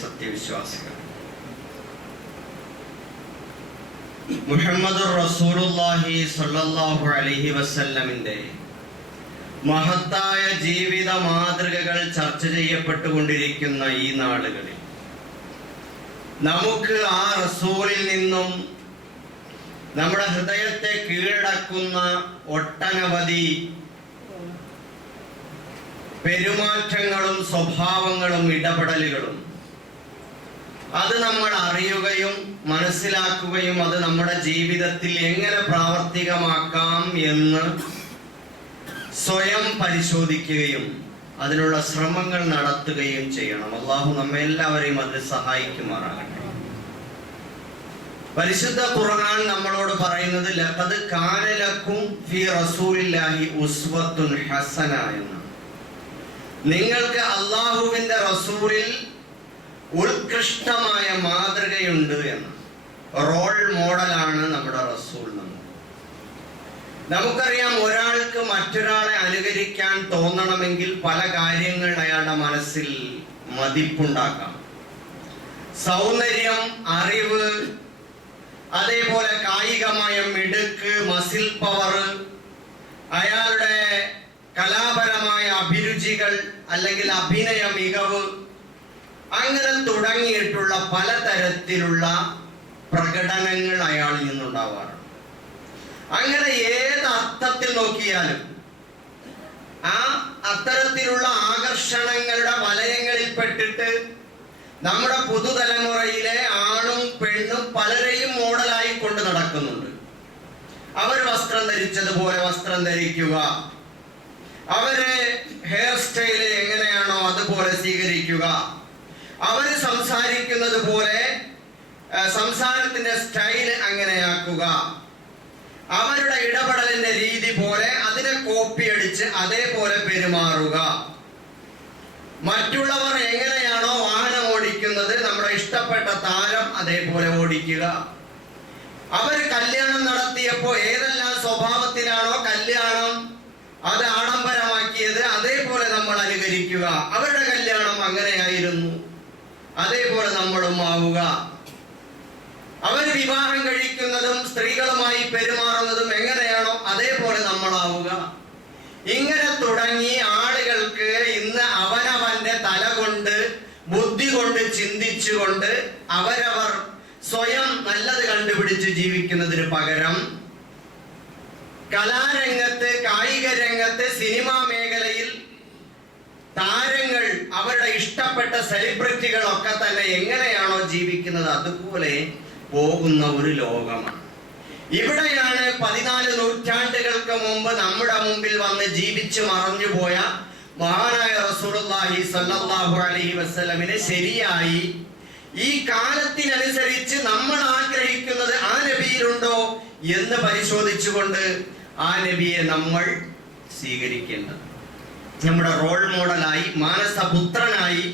സത്യവിശ്വാസികൾ. മുഹമ്മദുർ റസൂലുള്ളാഹി സ്വല്ലല്ലാഹു അലൈഹി വസല്ലമിന്റെ മഹത്തായ ജീവിത മാതൃകകൾ ചർച്ച ചെയ്യപ്പെട്ടുകൊണ്ടിരിക്കുന്ന ഈ നാളുകളിൽ നമുക്ക് ആ റസൂലിൽ നിന്നും നമ്മുടെ ഹൃദയത്തെ കീഴടക്കുന്ന ഒട്ടനവധി പെരുമാറ്റങ്ങളും സ്വഭാവങ്ങളും ഇടപെടലുകളും അത് നമ്മൾ അറിയുകയും മനസ്സിലാക്കുകയും അത് നമ്മുടെ ജീവിതത്തിൽ എങ്ങനെ പ്രാവർത്തികമാക്കാം എന്ന് സ്വയം പരിശോധിക്കുകയും അതിനുള്ള ശ്രമങ്ങൾ നടത്തുകയും ചെയ്യണം. അല്ലാഹു നമ്മെ എല്ലാവരെയും അതിൽ സഹായിക്കുമാറാകട്ടെ. പരിശുദ്ധ ഖുർആൻ നമ്മളോട് പറയുന്നത് ലഖദ് കാന ലക്കും ഫീ റസൂലില്ലാഹി ഉസ്വത്തുൻ ഹസന എന്നാണ്. നിങ്ങൾക്ക് അല്ലാഹുവിന്റെ റസൂലിൽ ഉത്കൃഷ്ടമായ മാതൃകയുണ്ട് എന്ന്. റോൾ മോഡലാണ് നമ്മുടെ റസൂൽ. നമുക്കറിയാം, ഒരാൾക്ക് മറ്റൊരാളെ അനുകരിക്കാൻ തോന്നണമെങ്കിൽ പല കാര്യങ്ങൾ അയാളുടെ മനസ്സിൽ മതിപ്പുണ്ടാക്കാം. സൗന്ദര്യം, അറിവ്, അതേപോലെ കായികമായ മിടുക്ക്, മസിൽ പവർ, അയാളുടെ കലാപരമായ അഭിരുചികൾ അല്ലെങ്കിൽ അഭിനയ മികവ്, അങ്ങനെ തുടങ്ങിയിട്ടുള്ള പലതരത്തിലുള്ള പ്രകടനങ്ങൾ അയാളിൽ നിന്നുണ്ടാവാറുണ്ട്. അങ്ങനെ ഏത് അർത്ഥത്തിൽ നോക്കിയാലും ആ അത്തരത്തിലുള്ള ആകർഷണങ്ങളുടെ വലയങ്ങളിൽ പെട്ടിട്ട് നമ്മുടെ പുതുതലമുറയിലെ ആണും പെണ്ണും പലരെയും മോഡലായി കൊണ്ട് നടക്കുന്നുണ്ട്. അവർ വസ്ത്രം ധരിച്ചതുപോലെ വസ്ത്രം ധരിക്കുക, അവര് ഹെയർ സ്റ്റൈല് എങ്ങനെയാണോ അതുപോലെ സ്വീകരിക്കുക, അവര് സംസാരിക്കുന്നത് പോലെ സംസാരത്തിന്റെ സ്റ്റൈല് അങ്ങനെയാക്കുക, അവരുടെ ഇടപെടലിന്റെ രീതി പോലെ അതിനെ കോപ്പി അടിച്ച് അതേപോലെ പെരുമാറുക. മറ്റുള്ളവർ എങ്ങനെയാണോ വാഹനം ഓടിക്കുന്നത് നമ്മുടെ ഇഷ്ടപ്പെട്ട താരം അതേപോലെ ഓടിക്കുക. അവർ കല്യാണം നടത്തിയപ്പോൾ ഏതെല്ലാം സ്വഭാവത്തിലാണോ കല്യാണം അത് ആഡംബരമാക്കിയത് അതേപോലെ നമ്മൾ അനുകരിക്കുക. അവരുടെ കല്യാണം അങ്ങനെയായിരുന്നു, അതേപോലെ നമ്മളും ആവുക. അവർ വിവാഹം കഴിക്കുന്നതും സ്ത്രീകളുമായി പെരുമാറുന്നതും എങ്ങനെയാണോ അതേപോലെ നമ്മളാവുക. ഇങ്ങനെ തുടങ്ങി ആളുകൾക്ക് ഇന്ന് അവനവന്റെ തല കൊണ്ട് ബുദ്ധി കൊണ്ട് ചിന്തിച്ചുകൊണ്ട് അവരവർ സ്വയം നല്ലത് കണ്ടുപിടിച്ച് ജീവിക്കുന്നതിന് പകരം കലാരംഗത്ത്, കായിക രംഗത്ത്, സിനിമാ മേഖലയിൽ താരങ്ങൾ, അവരുടെ ഇഷ്ടപ്പെട്ട സെലിബ്രിറ്റികളൊക്കെ തന്നെ എങ്ങനെയാണോ ജീവിക്കുന്നത് അതുപോലെ പോകുന്ന ഒരു ലോകമാണ്. ഇവിടെയാണ് 14 നൂറ്റാണ്ടുകൾക്ക് മുമ്പ് നമ്മുടെ മുമ്പിൽ വന്ന് ജീവിച്ച് മറഞ്ഞുപോയ മഹാനായ റസൂലുള്ളാഹി സ്വല്ലല്ലാഹു അലൈഹി വസല്ലമിനെ ശരിയായി ഈ കാലത്തിനനുസരിച്ച് നമ്മൾ ആഗ്രഹിക്കുന്നത് ആ നബിയിലുണ്ടോ എന്ന് പരിശോധിച്ചുകൊണ്ട് ആ നബിയെ നമ്മൾ സ്വീകരിക്കേണ്ടത്, നമ്മുടെ റോൾ മോഡലായി മാനസപുത്രനായി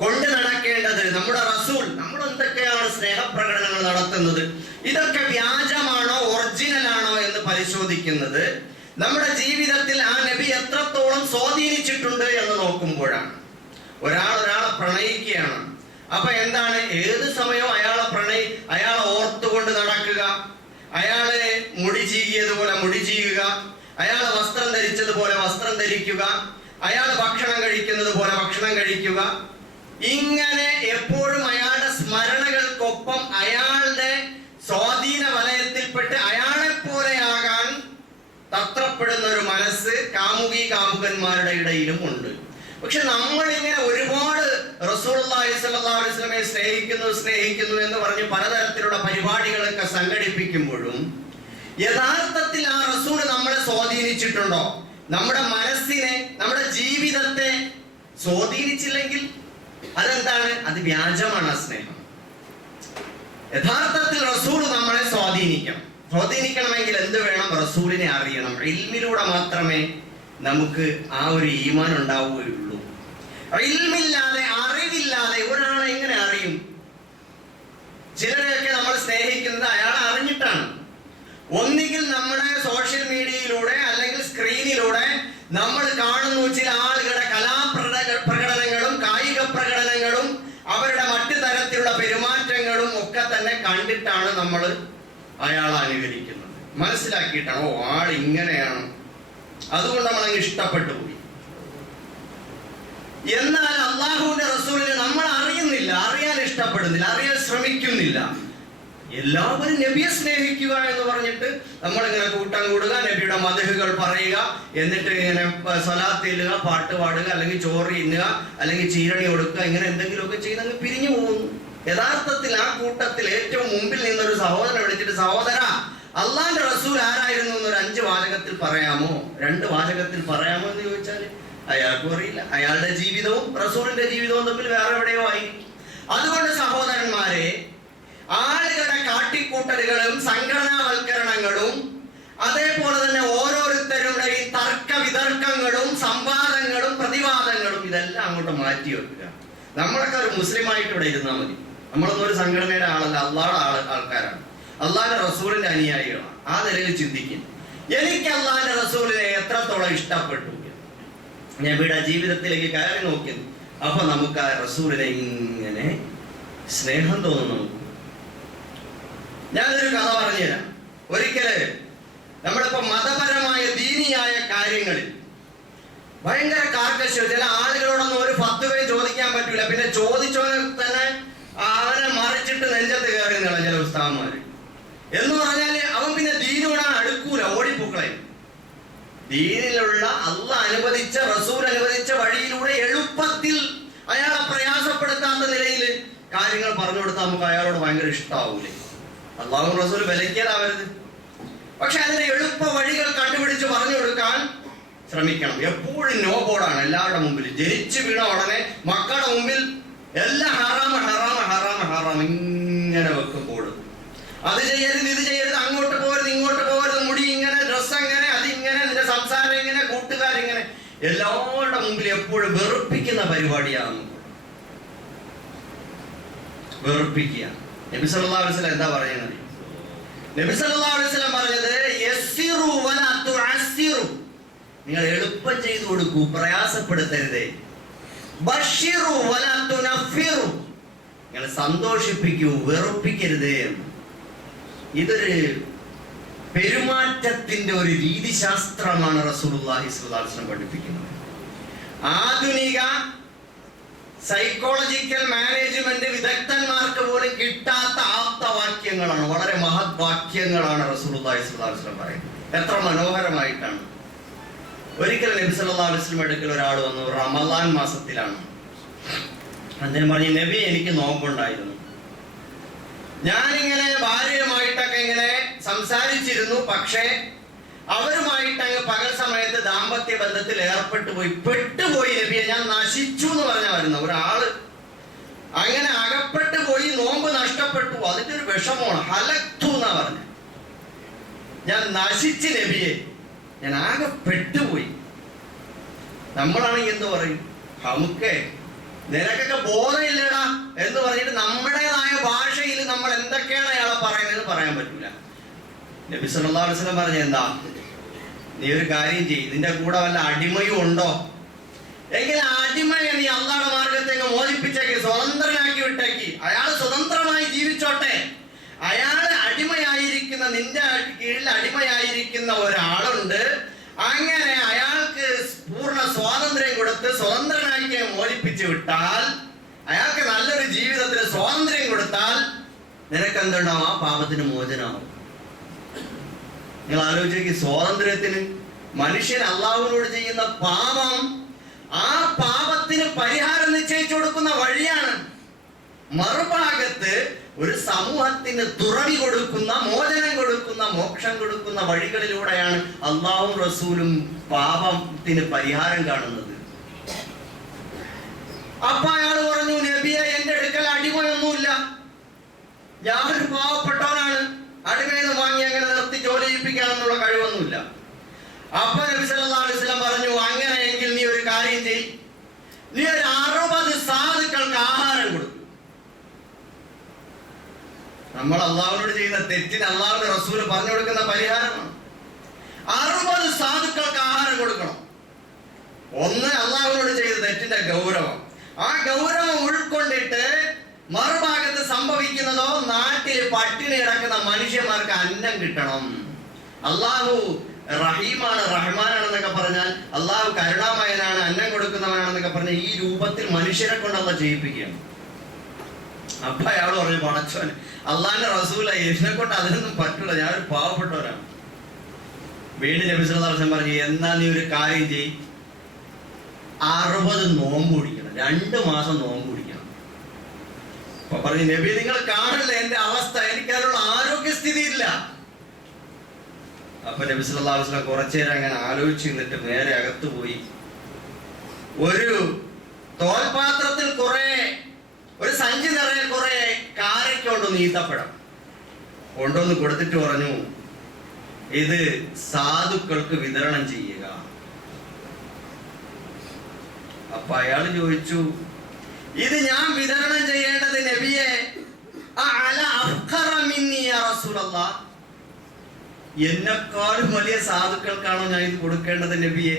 കൊണ്ട് നടക്കേണ്ടത് നമ്മുടെ റസൂൽ. നമ്മൾ എന്തൊക്കെയാണ് സ്നേഹപ്രകടനങ്ങൾ നടത്തുന്നത്, ഇതൊക്കെ വ്യാജമാണോ ഒറിജിനലാണോ എന്ന് പരിശോധിക്കുന്നത് നമ്മുടെ ജീവിതത്തിൽ ആ നബി എത്രത്തോളം സ്വാധീനിച്ചിട്ടുണ്ട് എന്ന് നോക്കുമ്പോഴാണ്. ഒരാളെ പ്രണയിക്കുകയാണ്, അപ്പൊ എന്താണ്, ഏത് സമയവും അയാളെ ഓർത്തുകൊണ്ട് നടക്കുക, അയാളെ മുടി ചീകിയതുപോലെ മുടി ചീകുക, അയാളെ വസ്ത്രം ധരിച്ചതുപോലെ വസ്ത്രം ധരിക്കുക, അയാൾ ഭക്ഷണം കഴിക്കുന്നത് പോലെ ഭക്ഷണം കഴിക്കുക. ഇങ്ങനെ എപ്പോഴും അയാളുടെ സ്മരണകൾക്കൊപ്പം അയാളുടെ സ്വാധീന വലയത്തിൽപ്പെട്ട് അയാളെ പോലെയാകാൻ തത്രപ്പെടുന്ന ഒരു മനസ്സ് കാമുകന്മാരുടെ ഇടയിലും ഉണ്ട്. പക്ഷെ നമ്മളിങ്ങനെ ഒരുപാട് റസൂലുള്ളാഹി സ്വല്ലല്ലാഹു അലൈഹി വസല്ലമയെ സ്നേഹിക്കുന്നു എന്ന് പറഞ്ഞ് പലതരത്തിലുള്ള പരിപാടികളൊക്കെ സംഘടിപ്പിക്കുമ്പോഴും യഥാർത്ഥത്തിൽ ആ റസൂൽ നമ്മളെ സ്വാധീനിച്ചിട്ടുണ്ടോ? നമ്മുടെ മനസ്സിനെ, നമ്മുടെ ജീവിതത്തെ സ്വാധീനിച്ചില്ലെങ്കിൽ അതെന്താണ്? അത് വ്യാജമാണ് ആ സ്നേഹം. യഥാർത്ഥത്തിൽ റസൂൽ നമ്മളെ സ്വാധീനിക്കണമെങ്കിൽ എന്ത് വേണം? റസൂലിനെ അറിയണം. ഇൽമിലൂടെ മാത്രമേ നമുക്ക് ആ ഒരു ഈമാൻ ഉണ്ടാവുകയുള്ളൂ. ഇൽമില്ലാതെ, അറിവില്ലാതെ ഒരാളെ എങ്ങനെ അറിയും? ചിലരെയൊക്കെ നമ്മൾ സ്നേഹിക്കുന്നത് അയാളെ അറിഞ്ഞിട്ടാണ്. ഒന്നുകിൽ നമ്മുടെ സോഷ്യൽ മീഡിയയിലൂടെ അല്ലെങ്കിൽ സ്ക്രീനിലൂടെ നമ്മൾ കാണുന്നു ചില ആളുകളുടെ പ്രകടനങ്ങളും കായിക പ്രകടനങ്ങളും, അവർ കണ്ടിട്ടാണ് നമ്മൾ അയാളെ അനുകരിക്കുന്നത്, മനസ്സിലാക്കിയിട്ടാണ് ഓ ആൾ ഇങ്ങനെയാണ്, അതുകൊണ്ട് നമ്മളങ്ങ് ഇഷ്ടപ്പെട്ടു പോയി. എന്നാൽ അള്ളാഹുവിന്റെ റസൂലിനെ നമ്മൾ അറിയുന്നില്ല, അറിയാൻ ഇഷ്ടപ്പെടുന്നില്ല, അറിയാൻ ശ്രമിക്കുന്നില്ല. എല്ലാവരും നബിയെ സ്നേഹിക്കുക എന്ന് പറഞ്ഞിട്ട് നമ്മളിങ്ങനെ കൂട്ടം കൂടുക, നബിയുടെ മദ്ഹുകൾ പറയുക, എന്നിട്ട് ഇങ്ങനെ സ്വലാത്ത് ചെല്ലുക, പാട്ട് പാടുക, അല്ലെങ്കിൽ ചോറ് തിന്നുക, അല്ലെങ്കിൽ ചീരണി കൊടുക്കുക, ഇങ്ങനെ എന്തെങ്കിലുമൊക്കെ ചെയ്ത് അങ്ങ് പിരിഞ്ഞു പോകുന്നു. യഥാർത്ഥത്തിൽ ആ കൂട്ടത്തിൽ ഏറ്റവും മുമ്പിൽ നിന്നൊരു സഹോദരനെ വിളിച്ചിട്ട് സഹോദര അള്ളാന്റെ റസൂൽ ആരായിരുന്നു എന്നൊരു 5 വാചകത്തിൽ പറയാമോ, 2 വാചകത്തിൽ പറയാമോ എന്ന് ചോദിച്ചാൽ അയാൾക്കും അറിയില്ല. അയാളുടെ ജീവിതവും റസൂലിന്റെ ജീവിതവും തമ്മിൽ വേറെ എവിടെയോ ആയിരിക്കും. അതുകൊണ്ട് സഹോദരന്മാരെ, ആളുകളുടെ കാട്ടിക്കൂട്ടലുകളും സംഘടനാവൽക്കരണങ്ങളും അതേപോലെ തന്നെ ഓരോരുത്തരുടെയും തർക്ക വിതർക്കങ്ങളും സംവാദങ്ങളും പ്രതിവാദങ്ങളും ഇതെല്ലാം അങ്ങോട്ട് മാറ്റി വെക്കുക. നമ്മളൊക്കെ ഒരു മുസ്ലിമായിട്ട് ഇവിടെ ഇരുന്നാൽ മതി. നമ്മളൊന്നും ഒരു സംഘടനയുടെ ആളല്ല, അള്ളാഹുടെ ആൾക്കാരാണ്, അള്ളാഹിന്റെ റസൂലിന്റെ അനുയായികളാണ്. ആ നിലയിൽ ചിന്തിക്കും. എനിക്ക് അള്ളാഹിന്റെ റസൂലിനെ എത്രത്തോളം ഇഷ്ടപ്പെട്ടു, നബിയുടെ ജീവിതത്തിലേക്ക് കയറി നോക്കുന്നു. അപ്പൊ നമുക്ക് ആ റസൂലിനെ ഇങ്ങനെ സ്നേഹം തോന്നുന്നു. ഞാനൊരു കഥ പറഞ്ഞുതരാം. ഒരിക്കല് നമ്മളിപ്പോ മതപരമായ ദീനിയായ കാര്യങ്ങളിൽ ഭയങ്കര കാർക്കശ്യം, ചില ആളുകളോടൊന്നും ഒരു ഫത്വയും ചോദിക്കാൻ പറ്റൂല. പിന്നെ ചോദിച്ചോനെ തന്നെ അവനെ മറിച്ചിട്ട് നെഞ്ചത്ത് കയറി എന്നുള്ള ചില ഉസ്താദന്മാര് എന്ന് പറഞ്ഞാല് അവൻ പിന്നെ ദീനോടാൻ അടുക്കൂല, ഓടിപ്പൂക്കളെ. ദീനിലുള്ള അള്ളാഹ് അനുവദിച്ച റസൂൽ അനുവദിച്ച വഴിയിലൂടെ എളുപ്പത്തിൽ അയാളെ പ്രയാസപ്പെടുത്താത്ത നിലയിൽ കാര്യങ്ങൾ പറഞ്ഞു കൊടുത്താൽ നമുക്ക് അയാളോട് ഭയങ്കര ഇഷ്ടമാവൂലേ. അള്ളാഹു റസൂൽ വിലക്കിയതാവരുത്, പക്ഷെ അതിന്റെ എളുപ്പ വഴികൾ കണ്ടുപിടിച്ച് പറഞ്ഞു കൊടുക്കാൻ ശ്രമിക്കണം. എപ്പോഴും നോ ബോർഡാണ് എല്ലാവരുടെ മുമ്പിൽ. ജനിച്ചു വീണ ഉടനെ മക്കളുടെ മുമ്പിൽ എല്ലാം ഹറാമ ഹറാമ ഹറാമ ഹറാമ ഇങ്ങനെ വെക്കും ബോർഡ്. അത് ചെയ്യരുത്, ഇത് ചെയ്യരുത്, അങ്ങോട്ട് പോകരുത്, ഇങ്ങോട്ട് പോകരുത്, മുടി ഇങ്ങനെ, ഡ്രസ് അങ്ങനെ, അതിങ്ങനെ, നിന്റെ സംസാരം ഇങ്ങനെ, കൂട്ടുകാരിങ്ങനെ, എല്ലാവരുടെ മുമ്പിൽ എപ്പോഴും വെറുപ്പിക്കുന്ന പരിപാടിയാണ്. വെറുപ്പിക്കുക. നബി സല്ലല്ലാഹു അലൈഹി വസല്ലം എന്താ പറയുന്നത്? നബി സല്ലല്ലാഹു അലൈഹി വസല്ലം പറഞ്ഞത് യസ്സിറു വലാ തുഅസ്സിറു, നിങ്ങൾ എളുപ്പം ചെയ്തു കൊടുക്കൂ, പ്രയാസപ്പെടുത്തരുതേ. ബശ്ശിറു വലാ തുനഫിറു, നിങ്ങൾ സന്തോഷിപ്പിക്കൂ, വെറുപ്പിക്കരുതേ. ഇതൊരു പെരുമാറ്റത്തിന്റെ ഒരു രീതിശാസ്ത്രമാണ് റസൂലുള്ളാഹി സ്വല്ലല്ലാഹു അലൈഹി വസല്ലം പഠിപ്പിക്കുന്നത്. ആധുനിക സൈക്കോളജിക്കൽ മാനേജ്മെന്റ് വിദഗ്ധന്മാർക്ക് പോലും കിട്ടാത്ത ആപ്തവാക്യങ്ങളാണ്, വളരെ മഹത് വാക്യങ്ങളാണ് റസൂലുള്ളാഹി സ്വല്ലല്ലാഹു അലൈഹി വസല്ലം പറയുന്നത്. എത്ര മനോഹരമായിട്ടാണ്. ഒരിക്കൽ നബി സല്ലല്ലാഹു അലൈഹി വസല്ലം അടുക്കൽ ഒരാൾ വന്നു, റമളാൻ മാസത്തിലാണ്. അദ്ദേഹം പറഞ്ഞു, നബി എനിക്ക് നോമ്പുണ്ടായിരുന്നു, ഞാനിങ്ങനെ ഭാര്യയുമായിട്ടൊക്കെ ഇങ്ങനെ സംസാരിച്ചിരുന്നു, പക്ഷേ അവരുമായിട്ട് അങ്ങ് പകൽ സമയത്ത് ദാമ്പത്യ ബന്ധത്തിൽ പെട്ടുപോയി നബിയെ, ഞാൻ നശിച്ചു എന്ന് പറഞ്ഞാ വരുന്ന ഒരാള് അങ്ങനെ അകപ്പെട്ടു പോയി, നോമ്പ് നഷ്ടപ്പെട്ടു, അതിന്റെ ഒരു വിഷമമാണ്. ഹലക്തു എന്നാ പറഞ്ഞ, ഞാൻ നശിച്ച് നബിയെ, ഞാൻ ആകെ പെട്ടുപോയി. നമ്മളാണെങ്കിൽ എന്ത് പറയും? നമുക്കേ നിനക്കൊക്കെ ബോധമില്ലടാ എന്ന് പറഞ്ഞിട്ട് നമ്മുടേതായ ഭാഷയിൽ നമ്മൾ എന്തൊക്കെയാണ് അയാളെ പറയുന്നത് പറയാൻ പറ്റൂല. നബി സല്ലല്ലാഹു അലൈഹി വസല്ലം പറഞ്ഞ എന്താ? നീ ഒരു കാര്യം ചെയ്യ്, നിന്റെ കൂടെ വല്ല അടിമയും ഉണ്ടോ എങ്കിൽ അടിമയെ നീ അള്ളാഹുടെ മാർഗത്തേക്ക് മോചിപ്പിച്ചേക്ക്, സ്വതന്ത്രനാക്കി വിട്ടേക്ക്, അയാൾ സ്വതന്ത്രമായി ജീവിച്ചോട്ടെ. അയാള് അടിമയായിരിക്കുന്ന, നിന്റെ കീഴിൽ അടിമയായിരിക്കുന്ന ഒരാളുണ്ട്, അങ്ങനെ അയാൾക്ക് പൂർണ്ണ സ്വാതന്ത്ര്യം കൊടുത്ത് സ്വതന്ത്രനാക്കി മോചിപ്പിച്ചു വിട്ടാൽ, അയാൾക്ക് നല്ലൊരു ജീവിതത്തിന് സ്വാതന്ത്ര്യം കൊടുത്താൽ നിനക്കെന്തുണ്ടാവും? ആ പാപത്തിന് മോചനമാവും. നിങ്ങൾ ആലോചിക്കുക, സ്വാതന്ത്ര്യത്തിന് മനുഷ്യൻ അള്ളാഹുവിനോട് ചെയ്യുന്ന പാപം, ആ പാപത്തിന് പരിഹാരം നിശ്ചയിച്ചു കൊടുക്കുന്ന വഴിയാണ്. മറുഭാഗത്ത് ഒരു സമൂഹത്തിന് തുറവി കൊടുക്കുന്ന, മോചനം കൊടുക്കുന്ന, മോക്ഷം കൊടുക്കുന്ന വഴികളിലൂടെയാണ് അള്ളാഹും റസൂലും പാപത്തിന് പരിഹാരം കാണുന്നത്. അപ്പൊ അയാൾ പറഞ്ഞു, നബിയെ എന്റെ അടുക്കൽ അടിമയൊന്നുമില്ല, ഞാനൊരു പാവപ്പെട്ടവനാണ്, അടിമയെന്ന് വാങ്ങി അങ്ങനെ നിർത്തി ജോലി ചെയ്യിപ്പിക്കാനെന്നുള്ള കഴിവൊന്നുമില്ല. അപ്പൊ നബി സല്ലല്ലാഹു അലൈഹി വസല്ലം പറഞ്ഞു, അങ്ങനെയെങ്കിൽ നീ ഒരു കാര്യം ചെയ്യ്, നീ ഒരു 60 സാധുക്കൾക്ക് ആഹാരം കൊടുക്കും. നമ്മൾ അള്ളാഹുവിനോട് ചെയ്യുന്ന തെറ്റിന് അള്ളാഹുവിന്റെ റസൂൽ പറഞ്ഞു കൊടുക്കുന്ന പരിഹാരമാണ്. 60 സാധുക്കൾക്ക് ആഹാരം കൊടുക്കണം. ഒന്ന്, അള്ളാഹുവിനോട് ചെയ്ത തെറ്റിന്റെ ഗൗരവം, ആ ഗൗരവം ഉൾക്കൊണ്ടിട്ട് മറുഭാഗത്ത് സംഭവിക്കുന്നതോ നാട്ടിൽ പട്ടിണി കിടക്കുന്ന മനുഷ്യന്മാർക്ക് അന്നം കിട്ടണം. അള്ളാഹു റഹീമാണ്, റഹ്മാനാണെന്നൊക്കെ പറഞ്ഞാൽ, അള്ളാഹു കരുണാമയനാണ്, അന്നം കൊടുക്കുന്നവനാണെന്നൊക്കെ പറഞ്ഞ ഈ രൂപത്തിൽ മനുഷ്യരെ കൊണ്ടല്ല ചെയ്യിപ്പിക്കുകയാണ്. അപ്പൊ അയാൾ പറഞ്ഞു, പടച്ചോൻ അള്ളാഹിന്റെ റസൂല, എന്നെ കൊണ്ട് അതിനൊന്നും പറ്റൂല, ഞാനൊരു പാവപ്പെട്ടവരാണ്. വീണ്ടും നബി സല്ലല്ലാഹു അലൈഹി വസല്ലം പറഞ്ഞു, എന്നാ നീ ഒരു കാര്യം ചെയ്യ്, 60 നോമ്പ് പിടിക്കണം, 2 മാസം നോമ്പ് പിടിക്കണം. അപ്പൊ പറഞ്ഞു, നബി നിങ്ങൾ കാണില്ല എന്റെ അവസ്ഥ, എനിക്ക് അതിനുള്ള ആരോഗ്യസ്ഥിതി ഇല്ല. അപ്പൊ നബി സല്ലല്ലാഹു അലൈഹി വസല്ലം കുറച്ചേരം അങ്ങനെ ആലോചിച്ച് നിന്നിട്ട് നേരെ അകത്ത് പോയി ഒരു തോൽപാത്രത്തിൽ ഒരു സഞ്ചി നിറയെ കുറെ കാരയ്ക്ക കൊണ്ടൊന്ന് ഈത്തപ്പഴം കൊണ്ടുവന്ന് കൊടുത്തിട്ട് പറഞ്ഞു, ഇത് സാധുക്കൾക്ക് വിതരണം ചെയ്യുക. അപ്പൊ അയാൾ ചോദിച്ചു, ഇത് ഞാൻ വിതരണം ചെയ്യേണ്ടത് നബിയെ അല അഫ്ഖറ മിന്നി യാ റസൂലല്ലാഹ്, എന്നെക്കാളും വലിയ സാധുക്കൾക്കാണോ ഞാൻ ഇത് കൊടുക്കേണ്ടത് നബിയെ?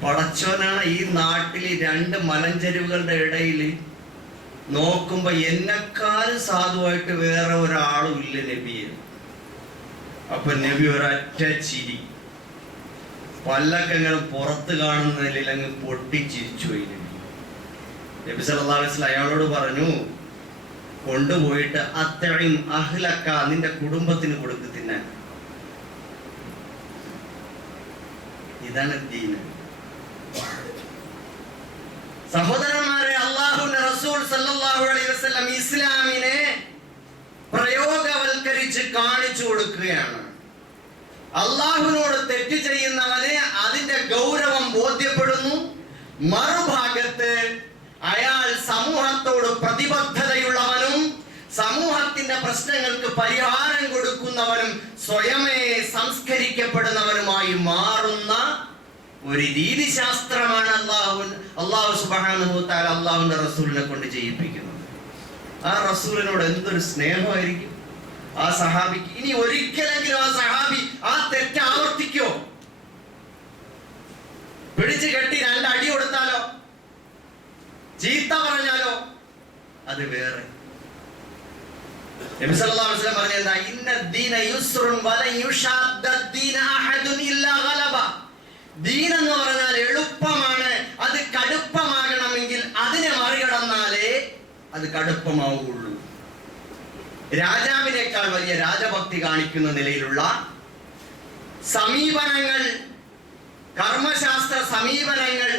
പടച്ചോനാണ് ഈ നാട്ടിൽ 2 മലഞ്ചെരുവുകളുടെ ഇടയിൽ നോക്കുമ്പോ എന്നെക്കാളും സാധുവായിട്ട് വേറെ ഒരാളും ഇല്ല നബിയെ. അപ്പൊ നബി ഒരൊറ്റ ചിരി, പല്ലൊക്കെ അങ്ങനെ പുറത്ത് കാണുന്ന നിലയിൽ അങ്ങ് പൊട്ടിച്ചിരിച്ചു പോയി. നബി സല്ലല്ലാഹു അലൈഹി വസല്ലം അയാളോട് പറഞ്ഞു, കൊണ്ടുപോയിട്ട് അത്തഈം അഹ്ലക, നിന്റെ കുടുംബത്തിന് കൊടുക്ക് തിന്നാൻ. ഇതാണ് ദീന്. സഹോദരന്മാരെ, അല്ലാഹുവിന്റെ റസൂൽ സല്ലല്ലാഹു അലൈഹി വസല്ലം ഇസ്ലാമിനെ പ്രയോഗവൽക്കരിച്ച് കാണിച്ചു കൊടുക്കുകയാണ്. അല്ലാഹുവിനോട് തെറ്റ് ചെയ്യുന്നവനെ അതിന്റെ ഗൗരവം ബോധ്യപ്പെടുന്നു. മറുഭാഗത്ത് അയാൾ സമൂഹത്തോട് പ്രതിബദ്ധതയുള്ളവനും സമൂഹത്തിന്റെ പ്രശ്നങ്ങൾക്ക് പരിഹാരം കൊടുക്കുന്നവനും സ്വയമേ സംസ്കരിക്കപ്പെടുന്നവനുമായി മാറുന്ന ഒരു രീതിശാസ്ത്രമാണ് അല്ലാഹു സുബ്ഹാനഹു വ തആല അല്ലാഹുവിന്റെ റസൂലിനെ കൊണ്ട് ചെയ്യിപ്പിക്കുന്നത്. ആ റസൂലിനോട് എന്തൊരു സ്നേഹമായിരിക്കും ആ സഹാബിക്ക്. ഇനി ഒരിക്കലെങ്കിലും ആ സഹാബി ആ തെറ്റ് ആവർത്തിക്കോ? പിടിച്ചു കെട്ടി 2 അടി കൊടുത്താലോ, ചീത്ത പറഞ്ഞാലോ, അത് വേറെ. നബി സല്ലല്ലാഹു അലൈഹി വസല്ലം പറഞ്ഞത് ഇന്ന ദീന യുസ്റുൻ വലൻ യുഷാദ്ദ ദീന അഹദുൻ ഇല്ലാ ഗലബ. ദീൻ എന്ന് പറഞ്ഞാൽ എളുപ്പമാണ്, അത് കടുപ്പമാകണമെങ്കിൽ അതിനെ മറികടന്നാലേ അത് കടുപ്പമാവുകയുള്ളൂ. രാജാവിനേക്കാൾ വലിയ രാജഭക്തി കാണിക്കുന്ന നിലയിലുള്ള സമീപനങ്ങൾ, കർമ്മശാസ്ത്ര സമീപനങ്ങൾ,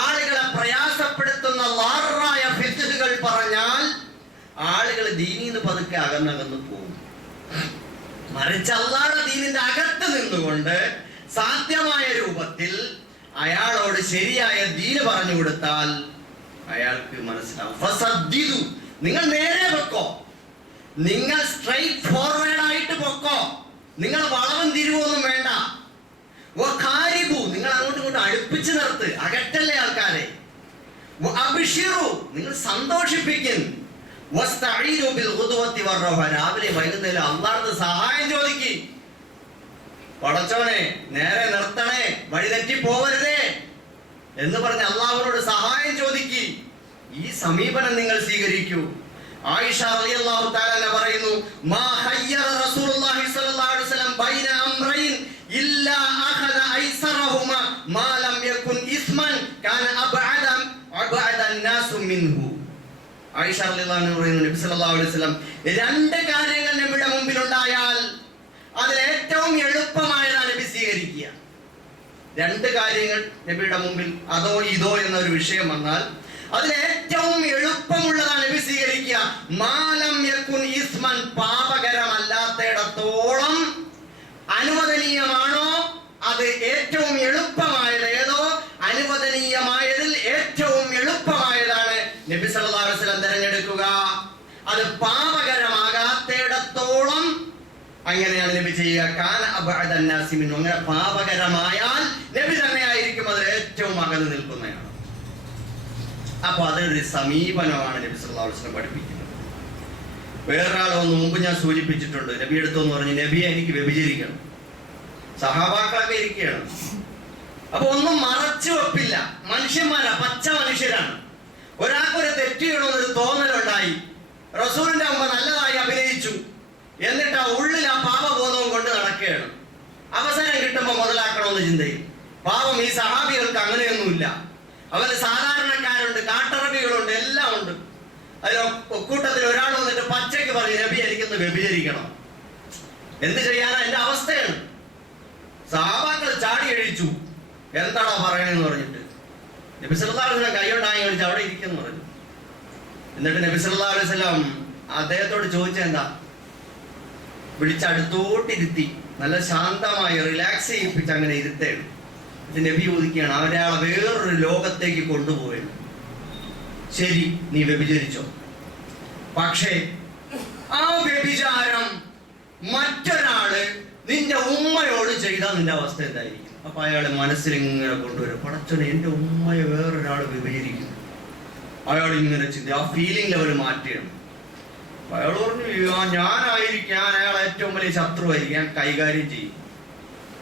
ആളുകളെ പ്രയാസപ്പെടുത്തുന്ന ലാറായ ഫിത്ഹുകൾ പറഞ്ഞാൽ ആളുകൾ ദീനീന്ന് പതുക്കെ അകന്നകന്നു പോകും. മറിച്ച് അല്ലാഹുവിന്റെ ദീനിന്റെ അകത്ത് നിന്നുകൊണ്ട് സാധ്യമായ രൂപത്തിൽ അയാളോട് ശരിയായ ദീന് പറഞ്ഞു കൊടുത്താൽ അയാൾക്ക് മനസ്സിലാവും. ഫസദ്ദിദു, നിങ്ങൾ നേരെ പൊക്കോ, നിങ്ങൾ സ്ട്രൈറ്റ് ഫോർവേഡ് ആയിട്ട് പൊക്കോ, നിങ്ങൾ വളവും തിരിവൊന്നും വേണ്ട. വഖാരിബു, നിങ്ങൾ അങ്ങോട്ടും ഇങ്ങോട്ടും അടുപ്പിച്ച് നിർത്ത്, അകറ്റല്ലേ ആൾക്കാരെ. വഅബ്ശിറു, നിങ്ങൾ സന്തോഷിപ്പിക്കും. വസ്തഈനു ബിൽ ഗുദവത്തി വറഹ, രാവിലെ വൈകുന്നേരം അല്ലാഹുവിന്റെ സഹായം ചോദിക്ക്. പടച്ചോനെ നേരെ നിർത്തണേ, വഴി തെറ്റി പോവരുതേ എന്ന് പറഞ്ഞ് അല്ലാഹുവിനോട് സഹായം ചോദിക്ക്. ഈ സമീപനം നിങ്ങൾ സ്വീകരിക്കൂ. ആയിഷ റളിയല്ലാഹു തആല പറയുന്നു, മാ ഖയ്യറ റസൂലുള്ളാഹി സ്വല്ലല്ലാഹു അലൈഹി വസല്ലം ബൈന അംറൈൻ ഇല്ലാ അഖദ ഐസറഹുമാ മാ ലം യകുൻ ഇസ്മൻ കാന അബ്അദ അൻ-നാസ് മിൻഹു. ആയിഷ റളിയല്ലാഹു അൻഹ പറയുന്നു, നബി സല്ലല്ലാഹു അലൈഹി വസല്ലം 2 കാര്യങ്ങൾ നബിയുടെ മുമ്പിൽ ഉണ്ടായാൽ അതിൽ ഏറ്റവും എളുപ്പമായതാണ് നബി സ്വീകരിക്കുക. 2 കാര്യങ്ങൾ നബിയുടെ മുമ്പിൽ അതോ ഇതോ എന്നൊരു വിഷയം വന്നാൽ അതിൽ ഏറ്റവും എളുപ്പമുള്ളതാണ് നബി സ്വീകരിക്കുക. മാലം യകുൻ ഇസ്മൻ, പാപകരമല്ലാത്തയിടത്തോളം അനുവദനീയമാണോ അത് ഏറ്റവും എളുപ്പമായത് ഏതോ അനുവദനീയമായതിൽ ഏറ്റവും എളുപ്പമായതാണ് നബി സല്ലല്ലാഹു അലൈഹി വസല്ലം തിരഞ്ഞെടുക്കുക. അത് പാപകരമാകാത്തയിടത്തോളം അങ്ങനെയാണ് നബി ചെയ്യുക. കാന അബ്അദ അൻ-നാസി മിൻഹു, അങ്ങനെ പാപകരമായാൽ നബി തന്നെയായിരിക്കും അതിൽ ഏറ്റവും അകന്നു നിൽക്കുന്നയാൾ. അപ്പൊ അതൊരു സമീപനമാണ് നബി സല്ലല്ലാഹു അലൈഹി വസല്ലം പഠിപ്പിക്കുന്നത്. വേറൊരാളൊന്ന് മുമ്പ് ഞാൻ സൂചിപ്പിച്ചിട്ടുണ്ട്. നബി എടുത്തെന്ന് പറഞ്ഞു, നബിയെ എനിക്ക് വ്യഭിചരിക്കണം. സഹാബാക്കളൊക്കെ ഇരിക്കുകയാണ്. അപ്പൊ ഒന്നും മറച്ചു വെപ്പില്ല. മനുഷ്യന്മാരാ, പച്ച മനുഷ്യരാണ്. ഒരാൾക്കൊരു തെറ്റ് ചെയ്യണമെന്നൊരു തോന്നലുണ്ടായി നല്ലതായി, റസൂലിന്റെ മുമ്പ് നല്ലതായി അഭിനയിച്ചു, എന്നിട്ട് ആ ഉള്ളിൽ ആ പാപബോധവും കൊണ്ട് നടക്കുകയാണ്. അവസരം കിട്ടുമ്പോൾ മുതലാക്കണമെന്ന് ചിന്തയും. പാപം ഈ സഹാബികൾക്ക് അങ്ങനെയൊന്നുമില്ല. അവന് സാധാരണക്കാരുണ്ട്, കാട്ടറബികളുണ്ട്, എല്ലാം ഉണ്ട്. അതിൽ ഒക്കൂട്ടത്തിൽ ഒരാൾ വന്നിട്ട് പച്ചയ്ക്ക് പറഞ്ഞു, നബി എനിക്കൊന്ന് വ്യഭിചരിക്കണം. എന്ത് ചെയ്യാനാ, എന്റെ അവസ്ഥയാണ്. സഹാബാക്കൾ ചാടി എഴിച്ചു, എന്താണോ പറയണെന്ന് പറഞ്ഞിട്ട്. നബി സല്ലല്ലാഹു അലൈഹി വസല്ലം കൈകൊണ്ടായി വിളിച്ച് അവിടെ ഇരിക്കുന്നു പറഞ്ഞു. എന്നിട്ട് നബി സല്ലല്ലാഹു അലൈഹി വസല്ലം അദ്ദേഹത്തോട് ചോദിച്ചെന്താ, വിളിച്ചടുത്തോട്ടിരുത്തി നല്ല ശാന്തമായി റിലാക്സ് ചെയ്യിപ്പിച്ച് അങ്ങനെ ഇരുത്തേണ്. ഇത് നബി ചോദിക്കുകയാണ്, അവരയാളെ വേറൊരു ലോകത്തേക്ക് കൊണ്ടുപോവുകയാണ്. ശരി, നീ വ്യഭിചരിച്ചോ, പക്ഷേ ആ വ്യഭിചാരം മറ്റൊരാള് നിന്റെ ഉമ്മയോട് ചെയ്താൽ നിന്റെ അവസ്ഥ എന്തായിരിക്കും? അപ്പൊ അയാളെ മനസ്സിലിങ്ങനെ കൊണ്ടുവരും, പടച്ചോനെ എന്റെ ഉമ്മയെ വേറൊരാൾ വ്യഭിചരിക്കും. അയാൾ ഇങ്ങനെ ചിന്തി, ആ ഫീലിംഗ് ലെവൽ മാറ്റുകയാണ്. അയാൾ പറഞ്ഞു, ഞാനായിരിക്കും, ഞാൻ അയാൾ ഏറ്റവും വലിയ ശത്രുവായിരിക്കും, ഞാൻ കൈകാര്യം ചെയ്യും,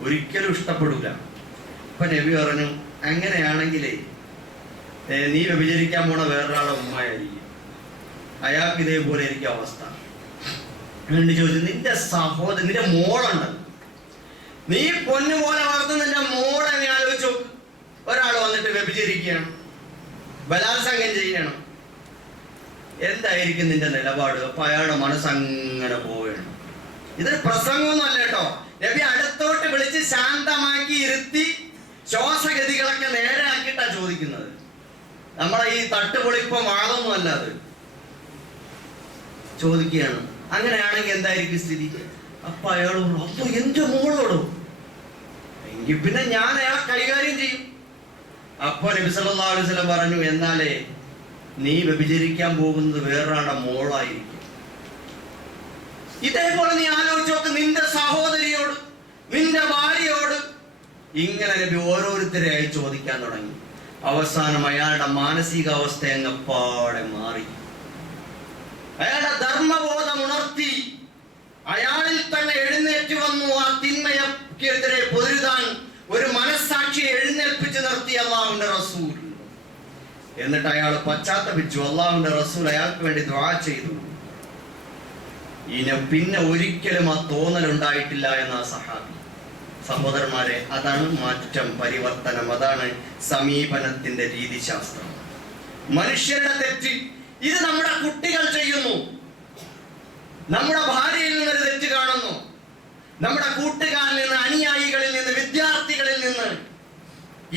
ഒരിക്കലും ഇഷ്ടപ്പെടൂല. അപ്പൊ നബി പറഞ്ഞു, അങ്ങനെയാണെങ്കിലേ നീ വ്യഭിചരിക്കാൻ പോണ വേറൊരാളെ ഉമ്മയായിരിക്കും, അയാൾക്ക് ഇതേപോലെ ആയിരിക്കും അവസ്ഥ. എന്നിട്ട് ചോദിച്ചു, നിന്റെ സഹോദരൻ, നിന്റെ മോളുണ്ടല്ലോ, നീ പൊന്നുപോലെ വളർത്തുന്ന നിന്റെ മോളെ നീ ആലോചിച്ചു. ഒരാൾ വന്നിട്ട് വ്യഭിചരിക്കുകയാണ്, ബലാത്സംഗം ചെയ്യണം, എന്തായിരിക്കും നിന്റെ നിലപാട്? അപ്പൊ അയാളുടെ മനസ്സങ്ങനെ പോവുകയാണ്. ഇതൊരു പ്രസംഗമൊന്നും അല്ല കേട്ടോ. നബി അടുത്തോട്ട് വിളിച്ച് ശാന്തമാക്കി ഇരുത്തി ശ്വാസഗതികളൊക്കെ നേരെ ആക്കിയിട്ടാ ചോദിക്കുന്നത്. നമ്മളെ ഈ തട്ടുപൊളിപ്പം ആളൊന്നും അല്ല, അത് ചോദിക്കുകയാണ്. അങ്ങനെയാണെങ്കിൽ എന്തായിരിക്കും സ്ഥിതി? അപ്പൊ അയാൾ അപ്പൊ എന്റെ മോളോടോ, എങ്കിൽ പിന്നെ ഞാൻ അയാളെ കൈകാര്യം ചെയ്യും. അപ്പൊ നബി സല്ലല്ലാഹു അലൈഹി വസല്ലം പറഞ്ഞു, എന്നാലേ നീ വ്യഭിചരിക്കാൻ പോകുന്നത് വേറൊരാളുടെ മോളായിരിക്കും. ഇതേപോലെ നീ ആലോചിച്ച് നോക്ക്, നിന്റെ സഹോദരിയോട്, നിന്റെ ഭാര്യയോട്. ഇങ്ങനെ നബി ഓരോരുത്തരെയായി ചോദിക്കാൻ തുടങ്ങി. അവസാനം അയാളുടെ മാനസികാവസ്ഥ അങ്ങപ്പാടെ മാറി. അയാളുടെ ധർമ്മബോധം ഉണർത്തി, അയാളിൽ തന്നെ എഴുന്നേറ്റ് വന്നു. ആ തിന്മയ്ക്കെതിരെ പൊരുതാൻ ഒരു മനസ്സാക്ഷിയെ എഴുന്നേൽപ്പിച്ച് നിർത്തി അല്ലാഹുവിന്റെ റസൂൽ. എന്നിട്ട് അയാൾ പശ്ചാത്തപിച്ചു. അല്ലാഹുവിന്റെ റസൂൽ അയാൾക്ക് വേണ്ടി ദുആ ചെയ്തു. പിന്നെ ഒരിക്കലും ആ തോന്നൽ ഉണ്ടായിട്ടില്ല എന്ന സഹാബി. സഹോദരന്മാരെ, അതാണ് മാറ്റം, പരിവർത്തനം, അതാണ് സമീപനത്തിന്റെ രീതിശാസ്ത്രം. മനുഷ്യരുടെ തെറ്റ് ഇത് നമ്മുടെ കുട്ടികൾ ചെയ്യുന്നു. നമ്മുടെ ഭാര്യയിൽ നിന്നൊരു തെറ്റ് കാണുന്നു, നമ്മുടെ കൂട്ടുകാരിൽ നിന്ന്, അനുയായികളിൽ നിന്ന്, വിദ്യാർത്ഥികളിൽ നിന്ന്.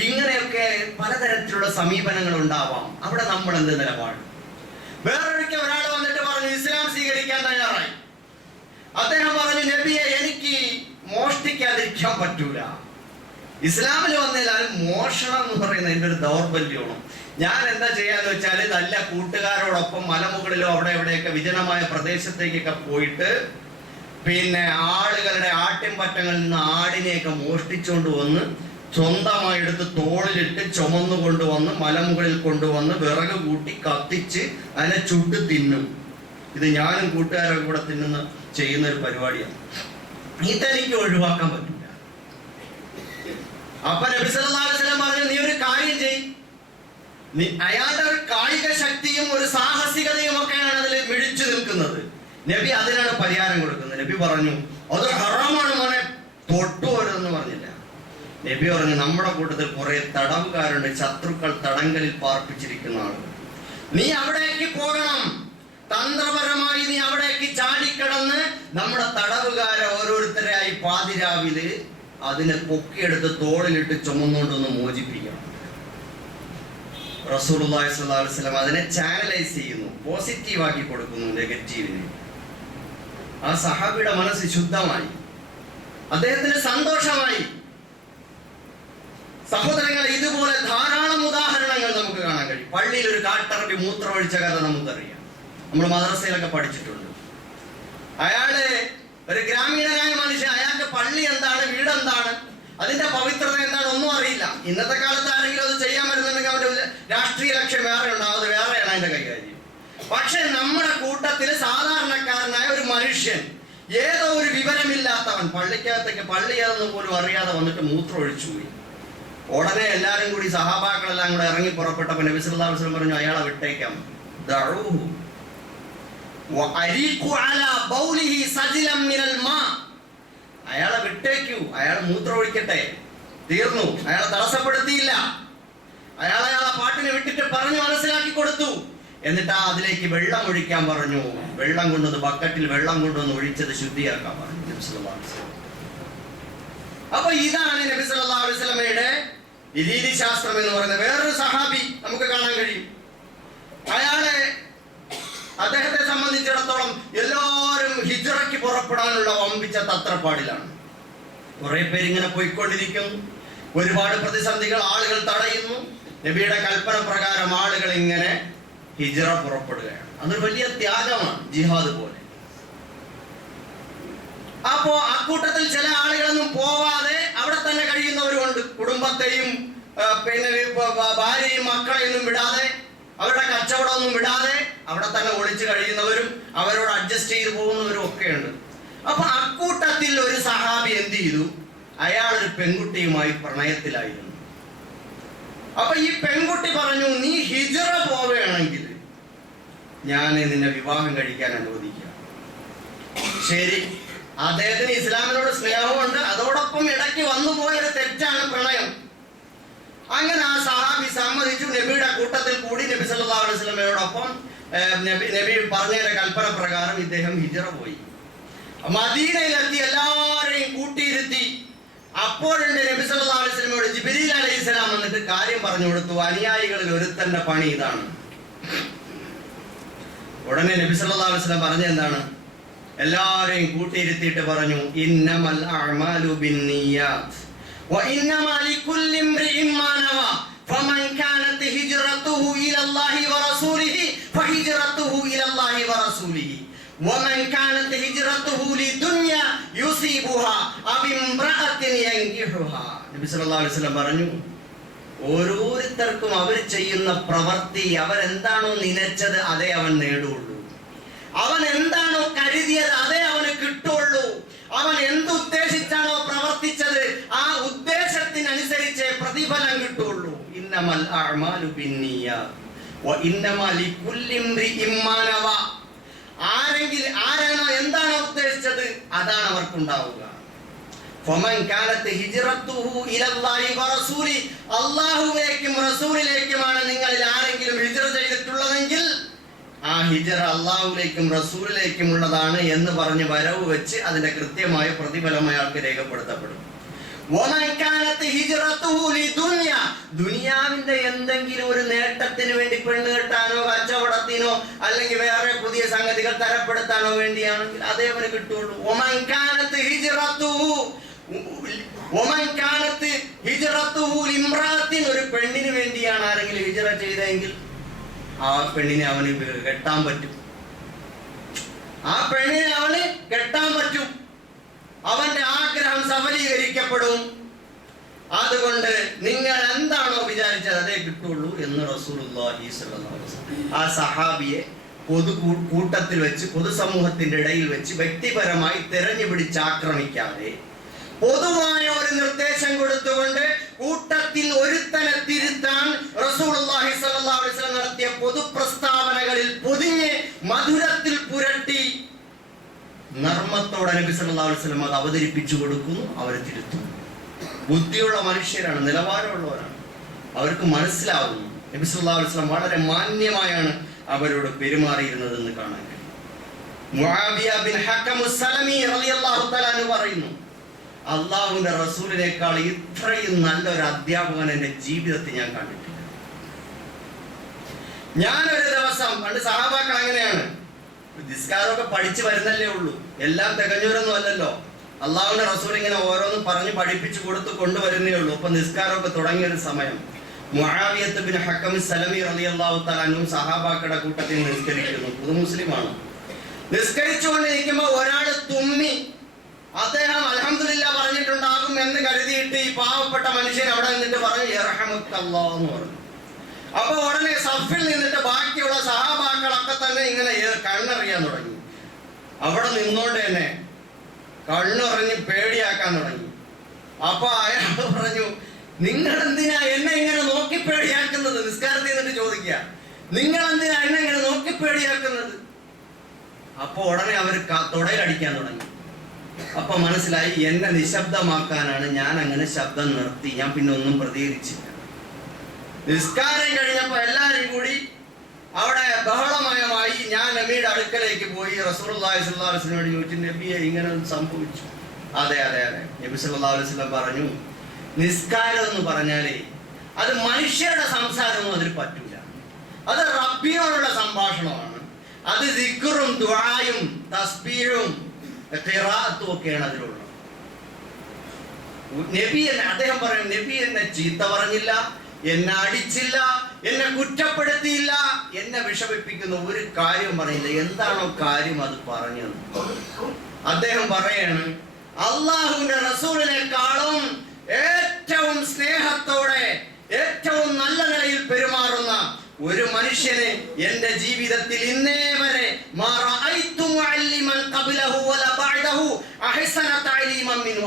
ഇങ്ങനെയൊക്കെ പലതരത്തിലുള്ള സമീപനങ്ങൾ ഉണ്ടാവാം. അവിടെ നമ്മൾ എന്ത് നിലപാട്? വേറൊരിക്കൽ ഒരാൾ വന്നിട്ട് പറഞ്ഞു, ഇസ്ലാം സ്വീകരിക്കാൻ തയ്യാറായി. അദ്ദേഹം പറഞ്ഞു, നബിയെ എനിക്ക് മോഷ്ടിക്കാതിരിക്കാൻ പറ്റൂല. ഇസ്ലാമിൽ വന്നാൽ മോഷണം എന്ന് പറയുന്നത് എൻ്റെ ഒരു ദൗർബല്യമാണ്. ഞാൻ എന്താ ചെയ്യാന്ന് വെച്ചാൽ, നല്ല കൂട്ടുകാരോടൊപ്പം മലമുകളിലോ അവിടെ എവിടെയൊക്കെ വിജനമായ പ്രദേശത്തേക്കൊക്കെ പോയിട്ട് പിന്നെ ആളുകളുടെ ആട്ടിൻപറ്റങ്ങളിൽ നിന്ന് ആടിനെയൊക്കെ മോഷ്ടിച്ചുകൊണ്ട് വന്ന് സ്വന്തമായി എടുത്ത് തോളിലിട്ട് ചുമന്നു കൊണ്ടുവന്ന് മലമുകളിൽ കൊണ്ടുവന്ന് വിറക് കൂട്ടി കത്തിച്ച് അതിനെ ചുട്ട് തിന്നും. ഇത് ഞാനും കൂട്ടുകാരൊക്കെ കൂടെ ചെയ്യുന്ന ഒരു പരിപാടിയാണ്. ഇതെനിക്ക് ഒഴിവാക്കാൻ പറ്റില്ല. അപ്പൊ നബി സല്ലല്ലാഹു അലൈഹി വസല്ലം പറഞ്ഞു, നീ ഒരു കാര്യം ചെയ്യ്. അയാളുടെ ഒരു കായിക ശക്തിയും ഒരു സാഹസികതയും ഒക്കെയാണ് അതിൽ മിഴിച്ചു നിൽക്കുന്നത്. നബി അതിനാണ് പരിഹാരം കൊടുക്കുന്നത്. നബി പറഞ്ഞു, അത് ഹറാമാണ് മോനെ, തൊട്ടുപോരെന്ന് പറഞ്ഞില്ല. നബി പറഞ്ഞു, നമ്മുടെ കൂട്ടത്തിൽ കുറെ തടവുകാരുണ്ട്, ശത്രുക്കൾ തടങ്കലിൽ പാർപ്പിച്ചിരിക്കുന്ന ആളുകൾ. നീ അവിടേക്ക് പോകണം, തന്ത്രപരമായി നീ അവിടേക്ക് ചാടിക്കടന്ന് നമ്മുടെ തടവുകാരെ ഓരോരുത്തരെയായി പാതിരാവില് അതിനെ പൊക്കിയെടുത്ത് തോളിലിട്ട് ചുമന്നുകൊണ്ടൊന്ന് മോചിപ്പിക്കണം. റസൂലുള്ളാഹി സ്വല്ലല്ലാഹു അലൈഹി വസല്ലം അതിനെ ചാനലൈസ് ചെയ്യുന്നു, പോസിറ്റീവാക്കി കൊടുക്കുന്നു നെഗറ്റീവിനെ. ആ സഹാബിയുടെ മനസ്സ് ശുദ്ധമായി, അദ്ദേഹത്തിന് സന്തോഷമായി. സഹോദരങ്ങളെ, ഇതുപോലെ ധാരാളം ഉദാഹരണങ്ങൾ നമുക്ക് കാണാൻ കഴിയും. പള്ളിയിൽ ഒരു കാട്ടറബി മൂത്രമൊഴിച്ച കഥ നമുക്കറിയാം, നമ്മൾ മദ്രസയിലൊക്കെ പഠിച്ചിട്ടുണ്ട്. അയാള് ഒരു ഗ്രാമീണനായ മനുഷ്യൻ, അയാൾക്ക് പള്ളി എന്താണ്, വീടെന്താണ്, അതിന്റെ പവിത്രത എന്താണ് ഒന്നും അറിയില്ല. ഇന്നത്തെ കാലത്ത് ആരെങ്കിലും അത് ചെയ്യാൻ വരുന്നുണ്ടെങ്കിൽ അവന്റെ രാഷ്ട്രീയ ലക്ഷ്യം വേറെ ഉണ്ടാവും, അത് വേറെയാണ് അതിന്റെ കൈകാര്യം. പക്ഷെ നമ്മുടെ കൂട്ടത്തിൽ സാധാരണക്കാരനായ ഒരു മനുഷ്യൻ, ഏതോ ഒരു വിവരമില്ലാത്തവൻ പള്ളിക്കകത്തേക്ക്, പള്ളി ഏതെന്ന് പോലും അറിയാതെ വന്നിട്ട് മൂത്രം ഒഴിച്ചു പോയി. ഉടനെ എല്ലാവരും കൂടി, സഹാബാക്കളെല്ലാം കൂടെ ഇറങ്ങി പുറപ്പെട്ടപ്പോൾ നബി സല്ലല്ലാഹു അലൈഹി വസല്ലം പറഞ്ഞു, അയാളെ വിട്ടേക്കാം, ദഅൂഹു, അയാളെ വിട്ടേക്കൂ, അയാൾ മൂത്രം ഒഴിക്കട്ടെ, തീർന്നു. അയാളെ തടസ്സപ്പെടുത്തിയില്ല. അയാളെ പാട്ടിനെ വിട്ടിട്ട് പറഞ്ഞു മനസ്സിലാക്കി കൊടുത്തു. എന്നിട്ട് അതിലേക്ക് വെള്ളം ഒഴിക്കാൻ പറഞ്ഞു. വെള്ളം കൊണ്ടുവന്ന് ബക്കറ്റിൽ വെള്ളം കൊണ്ടുവന്ന് ഒഴിച്ചത് ശുദ്ധിയാക്കാൻ പറഞ്ഞു നബി സല്ലല്ലാഹു അലൈഹി വസല്ലം. അപ്പൊ ഇതാണ് നബി സല്ലല്ലാഹു അലൈഹി വസല്ലമയുടെ രീതിശാസ്ത്രം എന്ന് പറയുന്നത്. വേറൊരു സഹാബി നമുക്ക് കാണാൻ കഴിയും. അദ്ദേഹത്തെ സംബന്ധിച്ചിടത്തോളം എല്ലാവരും ഹിജ്റയ്ക്ക് പുറപ്പെടാനുള്ള വമ്പിച്ച തത്രപ്പാടിലാണ്. കുറെ പേരിങ്ങനെ പോയിക്കൊണ്ടിരിക്കുന്നു. ഒരുപാട് പ്രതിസന്ധികൾ, ആളുകൾ തടയുന്നു. നബിയുടെ കൽപ്പന പ്രകാരം ആളുകൾ ഇങ്ങനെ ഹിജ്റ പുറപ്പെടുകയാണ്. അതൊരു വലിയ ത്യാഗമാണ്, ജിഹാദ് പോലെ. അപ്പോ അക്കൂട്ടത്തിൽ ചില ആളുകളൊന്നും പോവാതെ അവിടെ തന്നെ കഴിയുന്നവരുമുണ്ട്. കുടുംബത്തെയും പിന്നെ ഭാര്യയും മക്കളെയൊന്നും വിടാതെ, അവരുടെ കച്ചവടമൊന്നും വിടാതെ അവിടെ തന്നെ ഒളിച്ചു കഴിയുന്നവരും അവരോട് അഡ്ജസ്റ്റ് ചെയ്ത് പോകുന്നവരും ഒക്കെയുണ്ട്. അപ്പൊ അക്കൂട്ടത്തിൽ ഒരു സഹാബി എന്ത് ചെയ്തു? അയാൾ ഒരു പെൺകുട്ടിയുമായി പ്രണയത്തിലായിരുന്നു. അപ്പൊ ഈ പെൺകുട്ടി പറഞ്ഞു, നീ ഹിജ്റ പോവുകയാണെങ്കിൽ ഞാൻ നിന്നെ വിവാഹം കഴിക്കാൻ അനുവദിക്കാം. ശരി, അദ്ദേഹത്തിന് ഇസ്ലാമിനോട് സ്നേഹമുണ്ട്, അതോടൊപ്പം ഇടയ്ക്ക് വന്നു പോയൊരു തെറ്റാണ് പ്രണയം. അങ്ങനെ ആ സഹാബി സമ്മതിച്ചു. നബിയുടെ കൂട്ടത്തിൽ കൂടി നബി സല്ലല്ലാഹു അലൈഹി വസല്ലമയോടൊപ്പം നബി പറഞ്ഞതിന്റെ കൽപ്പന പ്രകാരം ഇദ്ദേഹം ഹിജ്റ പോയി. മദീനയിലെത്തി, എല്ലാവരെയും കൂട്ടിയിരുത്തി. അപ്പോഴുണ്ട് നബി സല്ലല്ലാഹു അലൈഹി വസല്ലമയോട് ജിബ്രീൽ അലൈഹിസ്സലാം വന്നിട്ട് കാര്യം പറഞ്ഞു കൊടുത്തു. അനുയായികളിൽ ഒരുത്തന്റെ പണി ഇതാണ്. ഉടനെ നബി സല്ലല്ലാഹു അലൈഹി വസല്ലം പറഞ്ഞ എന്താണ്? എല്ലാവരെയും കൂട്ടിയിരുത്തിയിട്ട് പറഞ്ഞു, ഇന്നമൽ അഅ്മാലു ബിന്നിയാത്ത് വഇന്നമാ ലികുല്ലി ഇംറിഇൻ മാ നവാ ഫമൻ കാനത് ഹിജ്റതുഹു ഇലല്ലാഹി വറസൂലിഹി ഫഹിജ്റതുഹു ഇലല്ലാഹി വറസൂലിഹി വമൻ കാനത് ഹിജ്റതുഹു ലിദുനിയ യുസീബുഹാ അവ ഇംറഅത്തിൻ യൻകിഹുഹാ. നബി സല്ലല്ലാഹു അലൈഹി വസല്ലം പറഞ്ഞു, ഓരോരുത്തർക്കും അവർ ചെയ്യുന്ന പ്രവൃത്തി, അവരെന്താണോ നിലച്ചത് അതേ അവൻ നേടുള്ളൂ. അവൻ എന്താണോ കരുതിയത് അതേ അവന് കിട്ടുള്ളൂ. അവൻ എന്തുദ്ദേശിച്ചാണോ പ്രവർത്തിച്ചത് ആ ഉദ്ദേശത്തിനനുസരിച്ച് പ്രതിഫലം കിട്ടുള്ളൂ. ഇന്നമൽ അഅ്മാലു ബിന്നിയാത്ത് വഇന്നമാ ലികുല്ലി ഇംറിഇൻ മാ നവാ. ആരാണോ എന്താണോ ഉദ്ദേശിച്ചത് അതാണ് അവർക്കുണ്ടാവുക. ഫമൻ കാനത് ഹിജ്റതുഹു ഇലല്ലാഹി വറസൂലി, അല്ലാഹുവിലേക്കും റസൂലിലേക്കുമാണ് നിങ്ങളിൽ ആരെങ്കിലും ഹിജ്റ ചെയ്തിട്ടുള്ളതെങ്കിൽ ആ ഹിജ്റ അല്ലാഹുവിലേക്കും റസൂലിലേക്കും ഉള്ളതാണ് എന്ന് പറഞ്ഞ് വരവ് വെച്ച് അതിന്റെ കൃത്യമായ പ്രതിഫലം അയാൾക്ക് രേഖപ്പെടുത്തപ്പെടും. വമൻ കാനത് ഹിജ്റതുഹു ലിദുനിയ, ദുനിയാവിന്റെ എന്തെങ്കിലും ഒരു നേട്ടത്തിന് വേണ്ടി, പെണ്ണ് കെട്ടാനോ കച്ചവടത്തിനോ അല്ലെങ്കിൽ വേറെ പുതിയ സംഗതികൾ തരപ്പെടുത്താനോ വേണ്ടിയാണെങ്കിൽ അതേ അവന് കിട്ടുള്ളൂ. വമൻ കാനത് ഹിജ്റതുഹു ലിംറഅത്തിൻ, ഒരു പെണ്ണിന് വേണ്ടിയാണ് ആരെങ്കിലും ഹിജ്റ ചെയ്തെങ്കിൽ ആ പെണ്ണിനെ അവന് കെട്ടാൻ പറ്റും. ആ പെണ്ണിനെ അവന് കെട്ടാൻ പറ്റും. അവന്റെ ആഗ്രഹം സഫലീകരിക്കപ്പെടും. അതുകൊണ്ട് നിങ്ങൾ എന്താണോ വിചാരിച്ചത് അതേ കിട്ടുള്ളൂ എന്ന് റസൂലുള്ളാഹി സ്വല്ലല്ലാഹു അലൈഹി വസല്ലം ആ സഹാബിയെ കൂട്ടത്തിൽ വെച്ച്, പൊതുസമൂഹത്തിന്റെ ഇടയിൽ വെച്ച് വ്യക്തിപരമായി തെരഞ്ഞു പിടിച്ച് ആക്രമിക്കാതെ പൊതുവായ ഒരു നിർദ്ദേശം കൊടുത്തുകൊണ്ട് കൂട്ടത്തിൽ ഒരുത്തനെ തിരുത്താൻ റസൂലുള്ളാഹി സ്വല്ലല്ലാഹു അലൈഹി വസല്ലം നടത്തിയ പൊതുപ്രസ്താവനകളിൽ പൊതിഞ്ഞ് മധുരത്തിൽ പുരട്ടി നർമ്മത്തോടെ നബി സല്ലല്ലാഹു അലൈഹി വസല്ലം അത് അവതരിപ്പിച്ചു കൊടുക്കുന്നു. അവരെ തിരുത്തുന്നു. ബുദ്ധിയുള്ള മനുഷ്യരാണ്, നിലവാരമുള്ളവരാണ്, അവർക്ക് മനസ്സിലാവുന്നു. നബി സല്ലല്ലാഹു അലൈഹി വസല്ലം വളരെ മാന്യമായാണ് അവരോട് പെരുമാറിയിരുന്നതെന്ന് കാണാൻ കഴിയും. മുആവിയ ബിൻ ഹക്കം അസ്-സലമി റളിയല്ലാഹു തആല അൻഹു പറയുന്നു, അല്ലാഹുവിന്റെ റസൂലിനേക്കാൾ ഇത്രയും നല്ലൊരു അധ്യാപകൻ എന്റെ ജീവിതത്തിൽ ഞാൻ കണ്ടിട്ടില്ല. ഞാനൊരു ദിവസം, പണ്ട് സഹാബാക്കൾ അങ്ങനെയാണ്, നിസ്കാരമൊക്കെ പഠിച്ചു വരുന്നല്ലേ ഉള്ളൂ, എല്ലാം തികഞ്ഞവരൊന്നും അല്ലല്ലോ. അള്ളാഹുവിന്റെ റസൂൽ ഇങ്ങനെ ഓരോന്നും പറഞ്ഞ് പഠിപ്പിച്ചു കൊടുത്ത് കൊണ്ടുവരുന്നേ ഉള്ളൂ. അപ്പൊ നിസ്കാരമൊക്കെ തുടങ്ങിയൊരു സമയം മുആവിയത്ത് ബിൻ ഹക്കം സലമി റളിയല്ലാഹു തആല അൻഹു സഹാബാക്കളുടെ കൂട്ടത്തിൽ നിസ്കരിക്കുന്നു. പുതു മുസ്ലിമാണ്. നിസ്കരിച്ചുകൊണ്ടിരിക്കുമ്പോൾ ഒരാൾ തുമ്മി. അദ്ദേഹം അൽഹംദുലില്ലാ പറഞ്ഞിട്ടുണ്ടാകും എന്ന് കരുതിയിട്ട് ഈ പാവപ്പെട്ട മനുഷ്യൻ അവിടെ നിന്നിട്ട് പറഞ്ഞു യർഹമുക്കല്ലാഹ് എന്ന് പറഞ്ഞു. അപ്പൊ ഉടനെ സഫിൽ നിന്നിട്ട് ബാക്കിയുള്ള സഹാബാക്കളൊക്കെ തന്നെ ഇങ്ങനെ കണ്ണെറിയാൻ തുടങ്ങി. അവിടെ നിന്നോണ്ട് തന്നെ കണ്ണെറിഞ്ഞ് പേടിയാക്കാൻ തുടങ്ങി. അപ്പൊ അയാൾ പറഞ്ഞു, നിങ്ങൾ എന്തിനാ എന്നെ ഇങ്ങനെ നോക്കി പേടിയാക്കുന്നത്? നിസ്കാരത്തിൽ നിന്നിട്ട് ചോദിക്കുക, നിങ്ങൾ എന്തിനാ എന്നെ ഇങ്ങനെ നോക്കി പേടിയാക്കുന്നത്? അപ്പൊ ഉടനെ അവർ തുടയിലടിക്കാൻ തുടങ്ങി. അപ്പൊ മനസ്സിലായി എന്നെ നിശബ്ദമാക്കാനാണ്, ഞാൻ അങ്ങനെ ശബ്ദം നിർത്തി. ഞാൻ പിന്നെ ഒന്നും പ്രതികരിച്ചില്ല. നിസ്കാരം കഴിഞ്ഞപ്പോ എല്ലാരും കൂടി അവിടെ ബഹളമയമായി. ഞാൻ നബിയുടെ അടുക്കലേക്ക് പോയി റസൂലുള്ളാഹി സ്വല്ലല്ലാഹു അലൈഹി വസല്ലമയോട് ചോദിച്ചു, നബിയെ ഇങ്ങനെ സംഭവിച്ചു? അതെ അതെ അതെ. നബി സല്ലല്ലാഹു അലൈഹി വസല്ലം പറഞ്ഞു, നിസ്കാരം എന്ന് പറഞ്ഞാലേ അത് മനുഷ്യരുടെ സംസാരമൊന്നും അതിൽ പറ്റൂല. അത് റബ്ബിനോടുള്ള സംഭാഷണമാണ്. അത് ദിക്റും ദുആയും തസ്ബീഹും ഖിറാഅത്തും ഒക്കെയാണ് അതിലുള്ളത്. നബി അദ്ദേഹം പറയുന്നു, നബി എന്നെ ചീത്ത പറഞ്ഞില്ല, എന്നെ അടിച്ചില്ല, എന്നെ കുറ്റപ്പെടുത്തിയില്ല, എന്നെ വിഷമിപ്പിക്കുന്ന ഒരു കാര്യം പറയില്ല. എന്താണോ കാര്യം അത് പറഞ്ഞത്. അദ്ദേഹം പറയാണ്, അള്ളാഹുവിന്റെ റസൂലിനെക്കാളും ഏറ്റവും സ്നേഹത്തോടെ ഏറ്റവും നല്ല നിലയിൽ പെരുമാറുന്ന ഒരു മനുഷ്യനെ എന്റെ ജീവിതത്തിൽ ഇന്നേ വരെ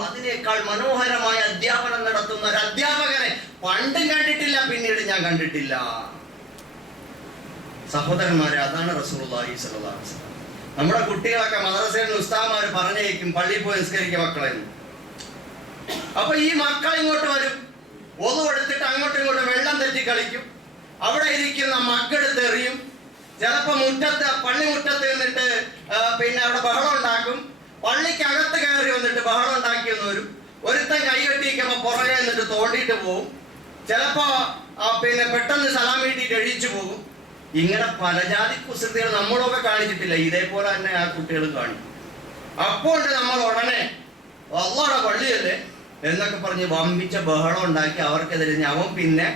അതിനേക്കാൾ മനോഹരമായ അധ്യാപനം നടത്തുന്ന ഒരു അധ്യാപകനെ പണ്ടും കണ്ടിട്ടില്ല, പിന്നീട് ഞാൻ കണ്ടിട്ടില്ല. സഹോദരന്മാരെ, അതാണ് റസൂലുള്ളാഹി സ്വല്ലല്ലാഹു അലൈഹി വസല്ലം. നമ്മുടെ കുട്ടികളൊക്കെ മദ്രസയിൽ നിന്ന് ഉസ്താദുമാർ പറഞ്ഞേക്കും, പള്ളിയിൽ പോയി നിസ്കരിക്കുക മക്കളെ. അപ്പൊ ഈ മക്കൾ ഇങ്ങോട്ട് വരും, ഒതു എടുത്തിട്ട് അങ്ങോട്ടും ഇങ്ങോട്ടും വെള്ളം തെറ്റി കളിക്കും. അവിടെ ഇരിക്കുന്ന മക്കെടുത്ത് എറിയും. ചിലപ്പോ പള്ളി മുറ്റത്ത് നിന്നിട്ട് പിന്നെ അവിടെ ബഹളം ഉണ്ടാക്കും. പള്ളിക്കകത്ത് കയറി വന്നിട്ട് ബഹളം ഉണ്ടാക്കിയെന്ന് വരും. ഒരുത്തൻ കൈ കെട്ടിയിരിക്കുമ്പോ പുറകെ നിന്നിട്ട് തോണ്ടിയിട്ട് പോകും. ചിലപ്പോ പിന്നെ പെട്ടെന്ന് സലാം വീട്ടിട്ട് എഴിച്ചു പോകും. ഇങ്ങനെ പല ജാതി കുസൃതികൾ നമ്മളൊക്കെ കാണിച്ചിട്ടില്ല, ഇതേപോലെ തന്നെ ആ കുട്ടികളും കാണിക്കും. അപ്പോൾ നമ്മൾ ഉടനെ അള്ളാഹുടെ പള്ളിയല്ലേ എന്നൊക്കെ പറഞ്ഞ് വമ്പിച്ച ബഹളം ഉണ്ടാക്കി അവർക്കെതിരെ അവൻ പിന്നെ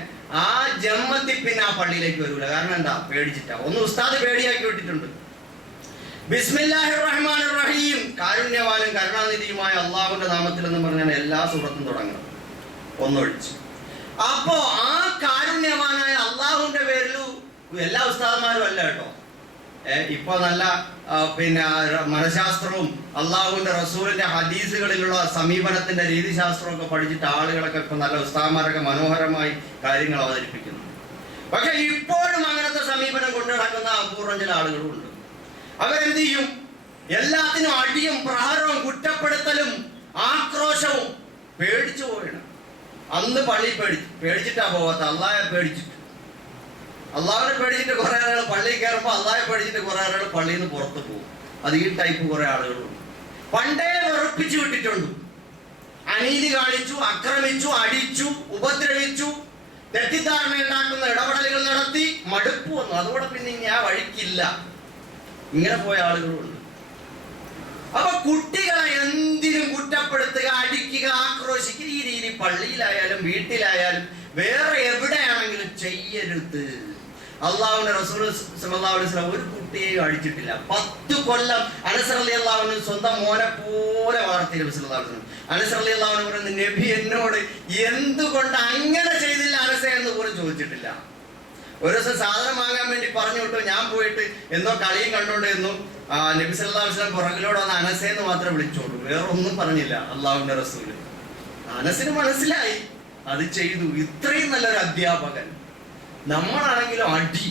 ആ ജന്മത്തിൽ പിന്നെ ആ പള്ളിയിലേക്ക് വരൂല. കാരണം എന്താ? പേടിച്ചിട്ടാ. ഒന്ന് ഉസ്താദ് പേടിയാക്കി വിട്ടിട്ടുണ്ട്. ബിസ്മില്ലാഹിർ റഹ്മാനിർ റഹീം, കാരുണ്യവാനും കരുണാനിധിയുമായ അള്ളാഹുവിന്റെ നാമത്തിൽ എന്ന് പറഞ്ഞാൽ എല്ലാ സൂറത്തും തുടങ്ങണം ഒന്നൊഴിച്ച്. അപ്പോ ആ കാരുണ്യവാനായ അള്ളാഹുവിന്റെ പേരിൽ എല്ലാ ഉസ്താദന്മാരും അല്ല കേട്ടോ. ഇപ്പൊ നല്ല പിന്നെ മനഃശാസ്ത്രവും അള്ളാഹുവിന്റെ റസൂലിന്റെ ഹദീസുകളിലുള്ള സമീപനത്തിന്റെ രീതിശാസ്ത്രവും ഒക്കെ പഠിച്ചിട്ട് ആളുകളൊക്കെ ഇപ്പൊ നല്ല ഉസ്താദന്മാരൊക്കെ മനോഹരമായി കാര്യങ്ങൾ അവതരിപ്പിക്കുന്നു. പക്ഷെ ഇപ്പോഴും അങ്ങനത്തെ സമീപനം കൊണ്ടു നടക്കുന്ന അപൂർവം ചില ആളുകളുണ്ട്. അവരെന്ത് ചെയ്യും? എല്ലാത്തിനും അടിയും പ്രഹാരവും കുറ്റപ്പെടുത്തലും ആക്രോശവും. പേടിച്ചു പോയാണ്. അന്ന് പള്ളി പേടിച്ചിട്ടാ പോവാത്ത, അള്ളാഹെ പേടിച്ചിട്ട്. അള്ളാഹുവിനെ പേടിച്ചിട്ട് കുറെ ആളുകൾ പള്ളിയിൽ കയറുമ്പോൾ അള്ളാഹെ പേടിച്ചിട്ട് കുറെ ആളുകൾ പള്ളിയിൽ നിന്ന് പുറത്തു പോകും. അത് ഈ ടൈപ്പ് കുറെ ആളുകളുണ്ട്. പണ്ടേ വെറുപ്പിച്ചു വിട്ടിട്ടുണ്ട്. അനീതി കാണിച്ചു, ആക്രമിച്ചു, അടിച്ചു, ഉപദ്രവിച്ചു, തെറ്റിദ്ധാരണ ഉണ്ടാക്കുന്ന ഇടപെടലുകൾ നടത്തി മടുപ്പ് വന്നു. അതോടെ പിന്നെ ഇനി ആ വഴിക്കില്ല. ഇങ്ങനെ പോയ ആളുകളുണ്ട്. അപ്പൊ കുട്ടികളെ എന്തിനും കുറ്റപ്പെടുത്തുക, അടിക്കുക, ആക്രോശിക്കുക, ഈ രീതി പള്ളിയിലായാലും വീട്ടിലായാലും വേറെ എവിടെയാണെങ്കിലും ചെയ്യരുത്. അള്ളാഹുവിന്റെ റസൂൽ സല്ലല്ലാഹു അലൈഹി വസല്ലം ഒരു കുട്ടിയെയും അടിച്ചിട്ടില്ല. 10 കൊല്ലം അനസ് റളിയല്ലാഹു അൻഹു സ്വന്തം മോനെ പോലെ വളർത്തി നബി സല്ലല്ലാഹു അലൈഹി വസല്ലം. അനസ് റളിയല്ലാഹു അൻഹു പറയുന്നു, നബി എന്നോട് എന്തുകൊണ്ട് അങ്ങനെ ചെയ്തില്ല അനസേ എന്ന് പോലും ചോദിച്ചിട്ടില്ല. ഒരു ദിവസം സാധനം വാങ്ങാൻ വേണ്ടി പറഞ്ഞു വിട്ടു. ഞാൻ പോയിട്ട് എന്തോ കളിയും കണ്ടോണ്ടിരുന്നു. നബി സല്ലല്ലാഹു അലൈഹി വസല്ലം പുറകിലൂടെ വന്ന് അനസേന്ന് മാത്രം വിളിച്ചോളൂ, വേറെ ഒന്നും പറഞ്ഞില്ല അള്ളാഹുവിന്റെ റസൂല്. അനസിന് മനസ്സിലായി, അത് ചെയ്തു. ഇത്രയും നല്ലൊരു അധ്യാപകൻ. നമ്മളാണെങ്കിലും അടി.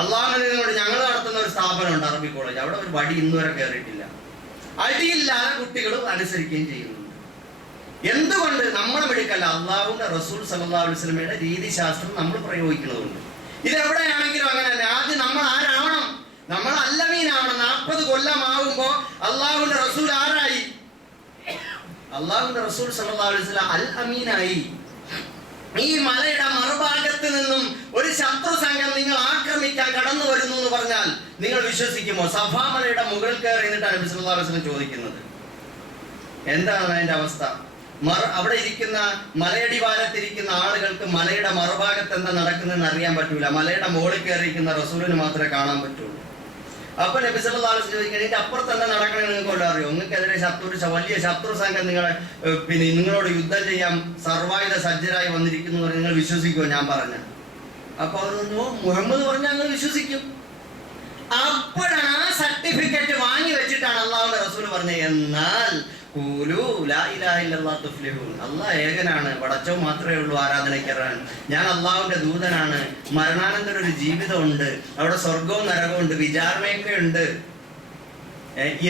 അള്ളാഹുവിനോട് ഞങ്ങൾ നടത്തുന്ന ഒരു സ്ഥാപനമുണ്ട്, അറബി കോളേജ്. അവിടെ ഒരു വടി ഇന്നുവരെ കയറിയിട്ടില്ല. അടിയില്ലാതെ കുട്ടികൾ അനുസരിക്കുകയും ചെയ്യുന്നുണ്ട്. എന്തുകൊണ്ട്? നമ്മളെ മെടുക്കല്ല, അള്ളാഹുവിന്റെ റസൂൽ സല്ലല്ലാഹു അലൈഹി വസല്ലമയുടെ രീതിശാസ്ത്രം നമ്മൾ പ്രയോഗിക്കുന്നതുകൊണ്ട്. ഇതെവിടെയാണെങ്കിലും അങ്ങനെ തന്നെ. ആദ്യം നമ്മൾ ആരാവണം? നമ്മൾ അല്ലമീനാവണം. 40 കൊല്ലമാകുമ്പോ അള്ളാഹുവിന്റെ റസൂൽ ആരായി? അള്ളാഹുവിന്റെ റസൂൽ സല്ലല്ലാഹു അലൈഹി വസല്ലം അൽ അമീനായി. ഈ മലയുടെ മറുഭാഗത്ത് നിന്നും ഒരു ശത്രു സംഘം നിങ്ങൾ ആക്രമിക്കാൻ കടന്നു വരുന്നു എന്ന് പറഞ്ഞാൽ നിങ്ങൾ വിശ്വസിക്കുമോ? സഫാ മലയുടെ മുകളിൽ കയറി എന്നിട്ടാണ് നബി സല്ലല്ലാഹു അലൈഹി വസല്ലം ചോദിക്കുന്നത്. എന്താണ് അതിന്റെ അവസ്ഥ? അവിടെ ഇരിക്കുന്ന മലയടിവാരത്തിരിക്കുന്ന ആളുകൾക്ക് മലയുടെ മറുഭാഗത്ത് എന്താ നടക്കുന്നതെന്ന് അറിയാൻ പറ്റൂല. മലയുടെ മുകളിൽ കയറിയിരിക്കുന്ന റസൂലിന് മാത്രമേ കാണാൻ പറ്റുള്ളൂ. അപ്പൊ നബി സല്ലല്ലാഹു അലൈഹി വസല്ലം ചോദിക്കുന്നത്, ഇതിന്റെ അപ്പുറത്ത് എന്താ നടക്കണമെന്ന് നിങ്ങൾക്ക് വല്ലതും അറിയോ? നിങ്ങൾക്കെതിരെ വലിയ ശത്രു സംഘം നിങ്ങളോട് യുദ്ധം ചെയ്യാൻ സർവായുധ സജ്ജരായി വന്നിരിക്കുന്നു എന്ന് നിങ്ങൾ വിശ്വസിക്കുമോ ഞാൻ പറഞ്ഞ? അപ്പൊ അവർ മുഹമ്മദ് പറഞ്ഞാൽ നിങ്ങൾ വിശ്വസിക്കും. അപ്പോഴാണ് ആ സർട്ടിഫിക്കറ്റ് വാങ്ങി വെച്ചിട്ടാണ് അള്ളാഹുവിന്റെ റസൂൽ പറഞ്ഞത്, എന്നാൽ ഖൂലൂ ലാ ഇലാഹ ഇല്ലല്ലാഹ് തുഫ്ലിഹൂൻ. അല്ലാഹ് ഏകനാണ്, പടച്ചോ മാത്രമേ ഉള്ളൂ ആരാധനയ്ക്കറാൻ. ഞാൻ അള്ളാഹുവിന്റെ ദൂതനാണ്. മരണാനന്തരം ഒരു ജീവിതമുണ്ട്, അവിടെ സ്വർഗവും നരകവും ഉണ്ട്, വിചാരണയൊക്കെ ഉണ്ട്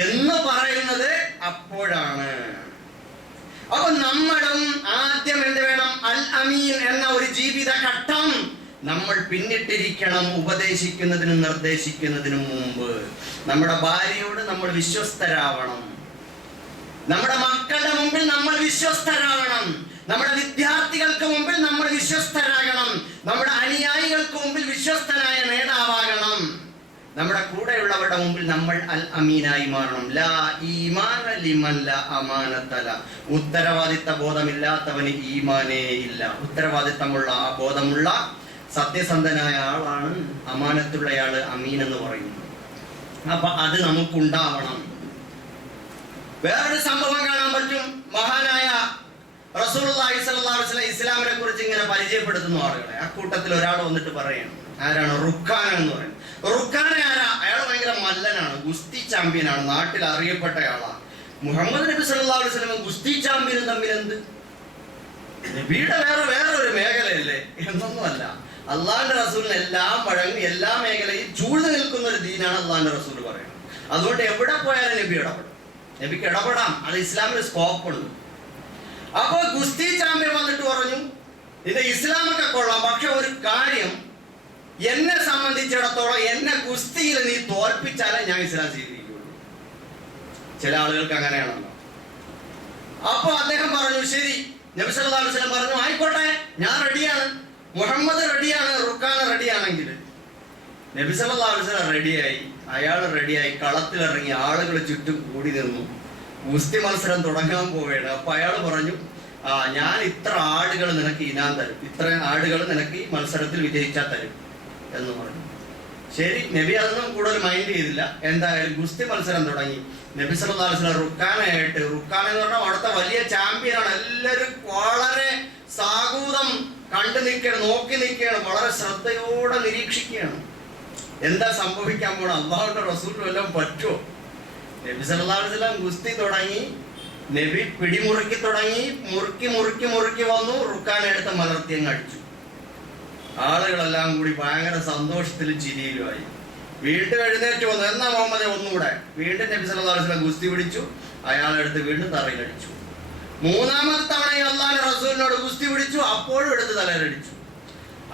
എന്ന് പറയുന്നത് അപ്പോഴാണ്. അപ്പൊ നമ്മളും ആദ്യം എന്ത് വേണം? അൽ അമീൻ എന്ന ഒരു ജീവിത ഘട്ടം നമ്മൾ പിന്നിട്ടിരിക്കണം. ഉപദേശിക്കുന്നതിനും നിർദ്ദേശിക്കുന്നതിനും മുമ്പ് നമ്മുടെ ഭാര്യയോട് നമ്മൾ വിശ്വസ്തരാവണം. നമ്മുടെ മക്കളുടെ മുമ്പിൽ നമ്മൾ വിശ്വസ്തരാകണം. നമ്മുടെ വിദ്യാർത്ഥികൾക്ക് മുമ്പിൽ നമ്മൾ വിശ്വസ്തരാകണം. നമ്മുടെ അനുയായികൾക്ക് മുമ്പിൽ വിശ്വസ്തനായ നേതാവാകണം. നമ്മുടെ കൂടെയുള്ളവരുടെ മുമ്പിൽ നമ്മൾ അൽ അമീനായി മാറണം. ലാ ഈമാന ലിമൻ ലാ അമാനത ലഹു. ഉത്തരവാദിത്ത ബോധമില്ലാത്തവന് ഈമാനേ ഇല്ല. ഉത്തരവാദിത്തമുള്ള ആ ബോധമുള്ള സത്യസന്ധനായ ആളാണ് അമാനത്തുള്ളയാള് അമീൻ എന്ന് പറയുന്നത്. അപ്പൊ അത് നമുക്കുണ്ടാവണം. വേറൊരു സംഭവം കാണാൻ പറ്റും. മഹാനായ റസൂലുള്ളാഹി സ്വല്ലല്ലാഹു അലൈഹി വസല്ലം ഇസ്ലാമിനെ കുറിച്ച് ഇങ്ങനെ പരിചയപ്പെടുത്തുന്നു ആളുകളെ. അക്കൂട്ടത്തിൽ ഒരാൾ വന്നിട്ട് പറയണം. ആരാണ്? റുക്കാന എന്ന് പറയുന്നത്. റുക്കാന ആരാ? അയാൾ ഭയങ്കര മല്ലനാണ്, ഗുസ്തി ചാമ്പ്യനാണ്, നാട്ടിൽ അറിയപ്പെട്ടയാളാണ്. മുഹമ്മദ് നബി സല്ലല്ലാഹു അലൈഹി വസല്ലം ഗുസ്തി ചാമ്പ്യനും തമ്മിൽ എന്ത്? നബിയുടെ വേറെ ഒരു മേഖലയല്ലേ എന്നൊന്നുമല്ല. അള്ളാഹിന്റെ റസൂലിന് എല്ലാം വഴങ്ങി, എല്ലാ മേഖലയും ചൂഴ്ന്നു നിൽക്കുന്ന ഒരു ദീനാണ് അള്ളാഹിന്റെ റസൂൽ പറയുന്നത്. അതുകൊണ്ട് എവിടെ പോയാലും നബി ഇടപെടും. നബിക്ക് ഇടപെടാം, അത് ഇസ്ലാമിന് സ്കോപ്പ് ഉണ്ട്. അപ്പോ ഗുസ്തി ചാമ്പ്യൻ വന്നിട്ട് പറഞ്ഞു, ഇത് ഇസ്ലാമൊക്കെ കൊള്ളാം, പക്ഷെ ഒരു കാര്യം, എന്നെ സംബന്ധിച്ചിടത്തോളം എന്നെ ഗുസ്തിയിൽ നീ തോൽപ്പിച്ചാലേ ഞാൻ ഇസ്ലാം സ്വീകരിക്കുള്ളൂ. ചില ആളുകൾക്ക് അങ്ങനെയാണല്ലോ. അപ്പൊ അദ്ദേഹം പറഞ്ഞു, ശരി. നബി സല്ലല്ലാഹു അലൈഹി വസല്ലം പറഞ്ഞു, ആയിക്കോട്ടെ, ഞാൻ റെഡിയാണ്, മുഹമ്മദ് റെഡിയാണ്, റുക്കാന റെഡിയാണെങ്കിൽ. നബി സല്ലല്ലാഹു അലൈഹി വസല്ലം റെഡിയായി, അയാൾ റെഡിയായി, കളത്തിലിറങ്ങി, ആളുകൾ ചുറ്റും കൂടി നിന്നു. ഗുസ്തി മത്സരം തുടങ്ങാൻ പോവുകയാണ്. അപ്പൊ അയാൾ പറഞ്ഞു, ഞാൻ ഇത്ര ആടുകൾ നിനക്ക് ഇനാം തരും, ഇത്ര ആടുകൾ നിനക്ക് ഈ മത്സരത്തിൽ വിജയിച്ചാൽ തരും എന്ന് പറഞ്ഞു. ശരി, നബി അതൊന്നും കൂടുതൽ മൈൻഡ് ചെയ്തില്ല. എന്തായാലും ഗുസ്തി മത്സരം തുടങ്ങി. നബി സല്ലല്ലാഹു അലൈഹി വസല്ലം റുക്കാനയായിട്ട്, റുക്കാന എന്ന് പറഞ്ഞാൽ അവിടുത്തെ വലിയ ചാമ്പ്യനാണ്. എല്ലാവരും വളരെ സാഗൂതം കണ്ടു നിൽക്കുകയാണ്, നോക്കി നിൽക്കുകയാണ്, വളരെ ശ്രദ്ധയോടെ നിരീക്ഷിക്കുകയാണ്. എന്താ സംഭവിക്കാൻ പോണ? അള്ളാഹുവിന്റെ റസൂലിന് വല്ലതും പറ്റുമോ? നബി സല്ലല്ലാഹു അലൈഹി വസല്ലം ഗുസ്തി തുടങ്ങി, നബി പിടിമുറുക്കി തുടങ്ങി, മുറുക്കി വന്നു, റുക്കാന എടുത്ത് മലർത്തിയങ്ങ് അടിച്ചു. ആളുകളെല്ലാം കൂടി ഭയങ്കര സന്തോഷത്തിലും ചിരിയിലുമായി. വീണ്ടും എഴുന്നേറ്റ് വന്നു, എന്നാ മുഹമ്മദെ ഒന്നുകൂടെ. വീണ്ടും നബി സല്ലല്ലാഹു അലൈഹി വസല്ലം ഗുസ്തി പിടിച്ചു, അയാളെടുത്ത് വീണ്ടും തറയിലടിച്ചു. മൂന്നാമത്തെ തവണയും അള്ളാഹുവിന്റെ റസൂലിനോട് ഗുസ്തി പിടിച്ചു, അപ്പോഴും എടുത്ത് തലയിലടിച്ചു.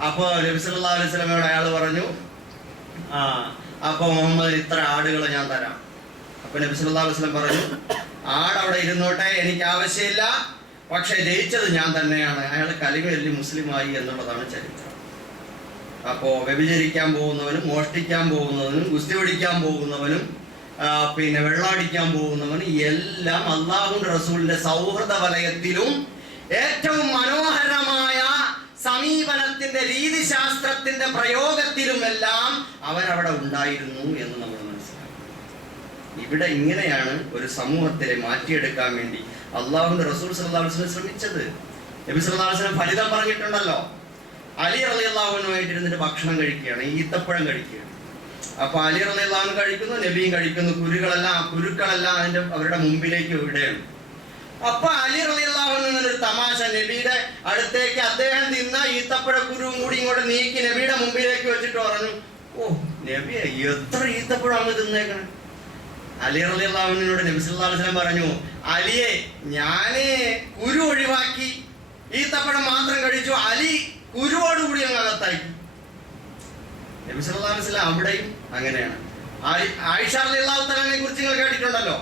അപ്പൊ നബി സല്ലല്ലാഹു അലൈഹി വസല്ലമയോട് അയാൾ പറഞ്ഞു, അപ്പൊ മുഹമ്മദ് ഇത്ര ആടുകൾ ഞാൻ തരാം. അപ്പൊ നബി സല്ലല്ലാഹു അലൈഹി വസല്ലം പറഞ്ഞു, ആടവിടെ ഇരുന്നോട്ടെ, എനിക്ക് ആവശ്യമില്ല, പക്ഷെ ജയിച്ചത് ഞാൻ തന്നെയാണ്. അയാൾ കലിമ ചൊല്ലി മുസ്ലിമായി എന്നുള്ളതാണ് ചരിത്രം. അപ്പോ വ്യഭിചരിക്കാൻ പോകുന്നവനും, മോഷ്ടിക്കാൻ പോകുന്നവനും, ഗുസ്തി പിടിക്കാൻ പോകുന്നവനും, പിന്നെ വെള്ളമടിക്കാൻ പോകുന്നവനും എല്ലാം അല്ലാഹുവിന്റെ റസൂലിന്റെ സൗഹൃദ വലയത്തിലും ഏറ്റവും മനോഹരമായ സമീപനത്തിന്റെ രീതിശാസ്ത്രത്തിന്റെ പ്രയോഗത്തിലുമെല്ലാം അവരവിടെ ഉണ്ടായിരുന്നു എന്ന് നമ്മൾ മനസ്സിലാക്കും. ഇവിടെ ഇങ്ങനെയാണ് ഒരു സമൂഹത്തിലെ മാറ്റിയെടുക്കാൻ വേണ്ടി അള്ളാഹുവിന്റെ റസൂൽ സല്ലല്ലാഹു അലൈഹി വസല്ലം ശ്രമിച്ചത്. നബി സല്ലല്ലാഹു അലൈഹി വസല്ലം ഫലിതം പറഞ്ഞിട്ടുണ്ടല്ലോ. അലി റളിയല്ലാഹു അൻഹുമായിട്ട് ഇരുന്നിട്ട് ഭക്ഷണം കഴിക്കുകയാണ്, ഈത്തപ്പഴം കഴിക്കുകയാണ്. അപ്പൊ അലി റളിയല്ലാഹു അൻഹു കഴിക്കുന്നു, നബിയും കഴിക്കുന്നു. കുരുക്കളെല്ലാം അവരുടെ മുമ്പിലേക്ക് ഇടുകയാണ്. അപ്പൊ അലി റളിയല്ലാഹു അൻഹു ഒരു തമാശ, നബിയുടെ അടുത്തേക്ക് അദ്ദേഹം തിന്ന ഈത്തപ്പഴ കുരുവും കൂടി ഇങ്ങോട്ട് നീക്കി നബിയുടെ മുമ്പിലേക്ക് വെച്ചിട്ട് പറഞ്ഞു, ഓ നബി എത്ര ഈത്തപ്പഴം അങ്ങ് തിന്നേക്കണം. അലി റളിയല്ലാഹു അൻഹുവിനോട് നബി സല്ലല്ലാഹു അലൈഹി വസല്ലം പറഞ്ഞു, അലിയെ ഞാന് കുരു ഒഴിവാക്കി ഈത്തപ്പഴം മാത്രം കഴിച്ചു, അലി കുരുവോടുകൂടി അങ്ങ് അകത്താക്കി. നബി സല്ലല്ലാഹു അലൈഹി വസല്ലം അവിടെയും അങ്ങനെയാണ്. ആയിഷ റളിയല്ലാഹു തആലയെ കുറിച്ച് നിങ്ങൾ കേട്ടിട്ടുണ്ടല്ലോ.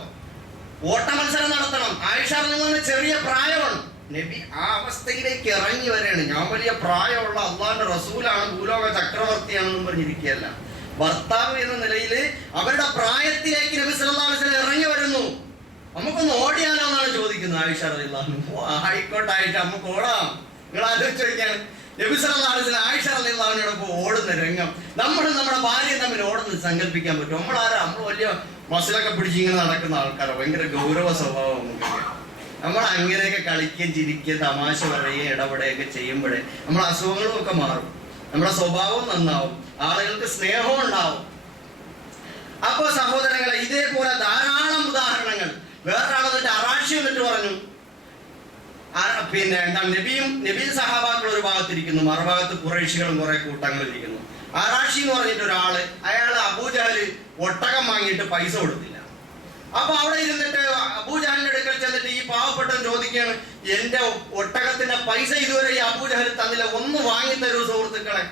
ഓട്ട മത്സരം നടത്തണം. ആയിഷ റളിയല്ലാഹു ചെറിയ പ്രായമാണ്. നബി ആ അവസ്ഥയിലേക്ക് ഇറങ്ങി വരെയാണ്. ഞാൻ വലിയ പ്രായമുള്ള അള്ളാഹുവിന്റെ റസൂലാണ്, ഭൂലോക ചക്രവർത്തിയാണെന്നും പറഞ്ഞിരിക്കുകയല്ല. ഭർത്താവ് എന്ന നിലയിൽ അവരുടെ പ്രായത്തിലേക്ക് നബി സല്ലല്ലാഹു അലൈഹി വസല്ലം ഇറങ്ങി വരുന്നു. നമുക്കൊന്ന് ഓടിയാലോ എന്നാണ് ചോദിക്കുന്നത് ആയിഷ റളിയല്ലാഹു അൻഹ. ആയിക്കോട്ടെ ആയിഷ, നമുക്ക് ഓടാം. നിങ്ങൾ ആലോചിച്ച് നോക്കിയാണ്, നബി സല്ലല്ലാഹു അലൈഹി വസല്ലം ആയിഷ റളിയല്ലാഹു അൻഹയോടൊപ്പം ഓടുന്ന രംഗം. നമ്മളും നമ്മുടെ ഭാര്യയും തമ്മിൽ ഓടുന്നത് സങ്കല്പിക്കാൻ പറ്റും? നമ്മൾ വലിയ മസിലൊക്കെ പിടിച്ച് ഇങ്ങനെ നടക്കുന്ന ആൾക്കാരോ, ഭയങ്കര ഗൗരവ സ്വഭാവം നമുക്കൊക്കെ. നമ്മൾ അങ്ങനെയൊക്കെ കളിക്കുകയും ചിരിക്കുകയും തമാശ പറയുകയും ഇടപെടുകയൊക്കെ ചെയ്യുമ്പോഴേ നമ്മുടെ അസുഖങ്ങളും ഒക്കെ മാറും, നമ്മുടെ സ്വഭാവം നന്നാവും, ആളുകൾക്ക് സ്നേഹവും ഉണ്ടാവും. അപ്പോ സഹോദരങ്ങളെ, ഇതേപോലെ ധാരാളം ഉദാഹരണങ്ങൾ. വേറൊരാളെന്നിട്ട് അറാഷി പറഞ്ഞു, പിന്നെ എന്താണ്, നബി സഹാബാക്കൾ ഒരു ഭാഗത്തിരിക്കുന്നു, മറുഭാഗത്ത് ഖുറൈശികളും കുറെ കൂട്ടങ്ങൾ ഇരിക്കുന്നു. അറാഷി എന്ന് പറഞ്ഞിട്ട് ഒരാള്, അയാൾ അബൂജഹല് ഒട്ടകം വാങ്ങിയിട്ട് പൈസ കൊടുത്തില്ല. അപ്പൊ അവിടെ ഇരുന്നിട്ട് അബൂജഹലിന്റെ അടുക്കൽ ചെന്നിട്ട് ഈ പാവപ്പെട്ടവൻ ചോദിക്കുകയാണ്, എന്റെ ഒട്ടകത്തിന്റെ പൈസ ഇതുവരെ ഈ അബൂജഹൽ തന്നില്ല, ഒന്ന് വാങ്ങി തരൂ സുഹൃത്തുക്കളെ.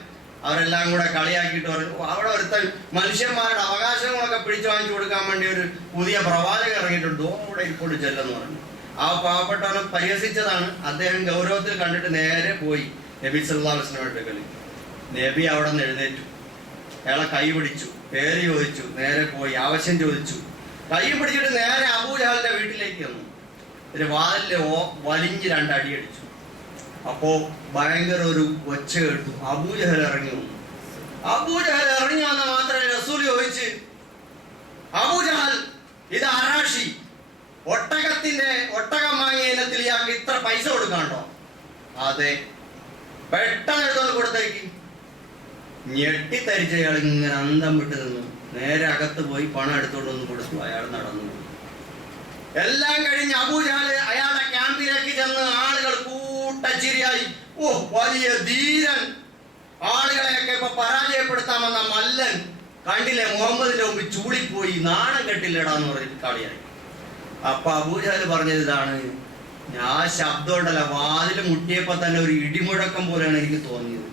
അവരെല്ലാം കൂടെ കളിയാക്കിയിട്ട് പറഞ്ഞു, അവിടെ ഒരുത്തൻ മനുഷ്യന്മാരുടെ അവകാശങ്ങളൊക്കെ പിടിച്ചു വാങ്ങിച്ചു കൊടുക്കാൻ വേണ്ടി ഒരു പുതിയ പ്രവാചകൻ ഇറങ്ങിയിട്ടുണ്ട്, ഇവിടെ ഇപ്പോൾ ചെല്ലെന്ന് പറഞ്ഞു. ആ പാവപ്പെട്ടവനെ പരിഹസിച്ചതാണ്. അദ്ദേഹം ഗൗരവത്തിൽ കണ്ടിട്ട് നേരെ പോയി നബി സല്ലല്ലാഹു അലൈഹി വസല്ലം അടുക്കൽ. നബി അവിടെ നിന്ന് എഴുന്നേറ്റു, അയാളെ കൈ പിടിച്ചു, പേര് ചോദിച്ചു, നേരെ പോയി ആവശ്യം ചോദിച്ചു, കൈ പിടിച്ചിട്ട് നേരെ അബൂജഹലിന്റെ വീട്ടിലേക്ക് വന്നു. ഒരു വാതിലില് വലിഞ്ഞ് 2 അടി അടിച്ചു. അപ്പോ ഭയങ്കര ഒരു ഒച്ച കേട്ടു. അബൂജഹൽ ഇറങ്ങി വന്നു. അബൂജഹൽ ഇറങ്ങി വന്ന മാത്രമേ റസൂൽ ചോദിച്ച്, അബൂജഹൽ, ഇത് അറാഷി ഒട്ടകം വാങ്ങിയ ഇനത്തിൽ ഇയാൾക്ക് ഇത്ര പൈസ കൊടുക്കാണ്ടോ? അതെ. പെട്ടെന്ന് എടുത്തോണ്ട് കൊടുത്തേക്ക്. ഞെട്ടിത്തരിച്ച അയാൾ ഇങ്ങനെ അന്തം വിട്ട് നിന്നു. നേരെ അകത്ത് പോയി പണം എടുത്തോണ്ട് വന്ന് കൊടുത്തു. അയാൾ നടന്നു. എല്ലാം കഴിഞ്ഞ് അബൂജഹൽ അയാളുടെ ക്യാമ്പിലേക്ക് ചെന്ന് ആളുകൾ കൂട്ടച്ചിരിയായി. ഓ, വലിയ ധീരൻ, ആളുകളെയൊക്കെ ഇപ്പൊ പരാജയപ്പെടുത്താമെന്ന മല്ലൻ കണ്ടില്ലേ, മുഹമ്മദിന്റെ മുമ്പ് ചൂളിപ്പോയി, നാണം കെട്ടില്ലടാന്ന് പറഞ്ഞിട്ട് കളിയായി. അപ്പൊ അബൂജഹൽ പറഞ്ഞത് ഇതാണ്, ഞാൻ ശബ്ദം ഉണ്ടല്ല, വാതിൽ മുട്ടിയപ്പോ തന്നെ ഒരു ഇടിമുഴക്കം പോലെയാണ് എനിക്ക് തോന്നിയത്.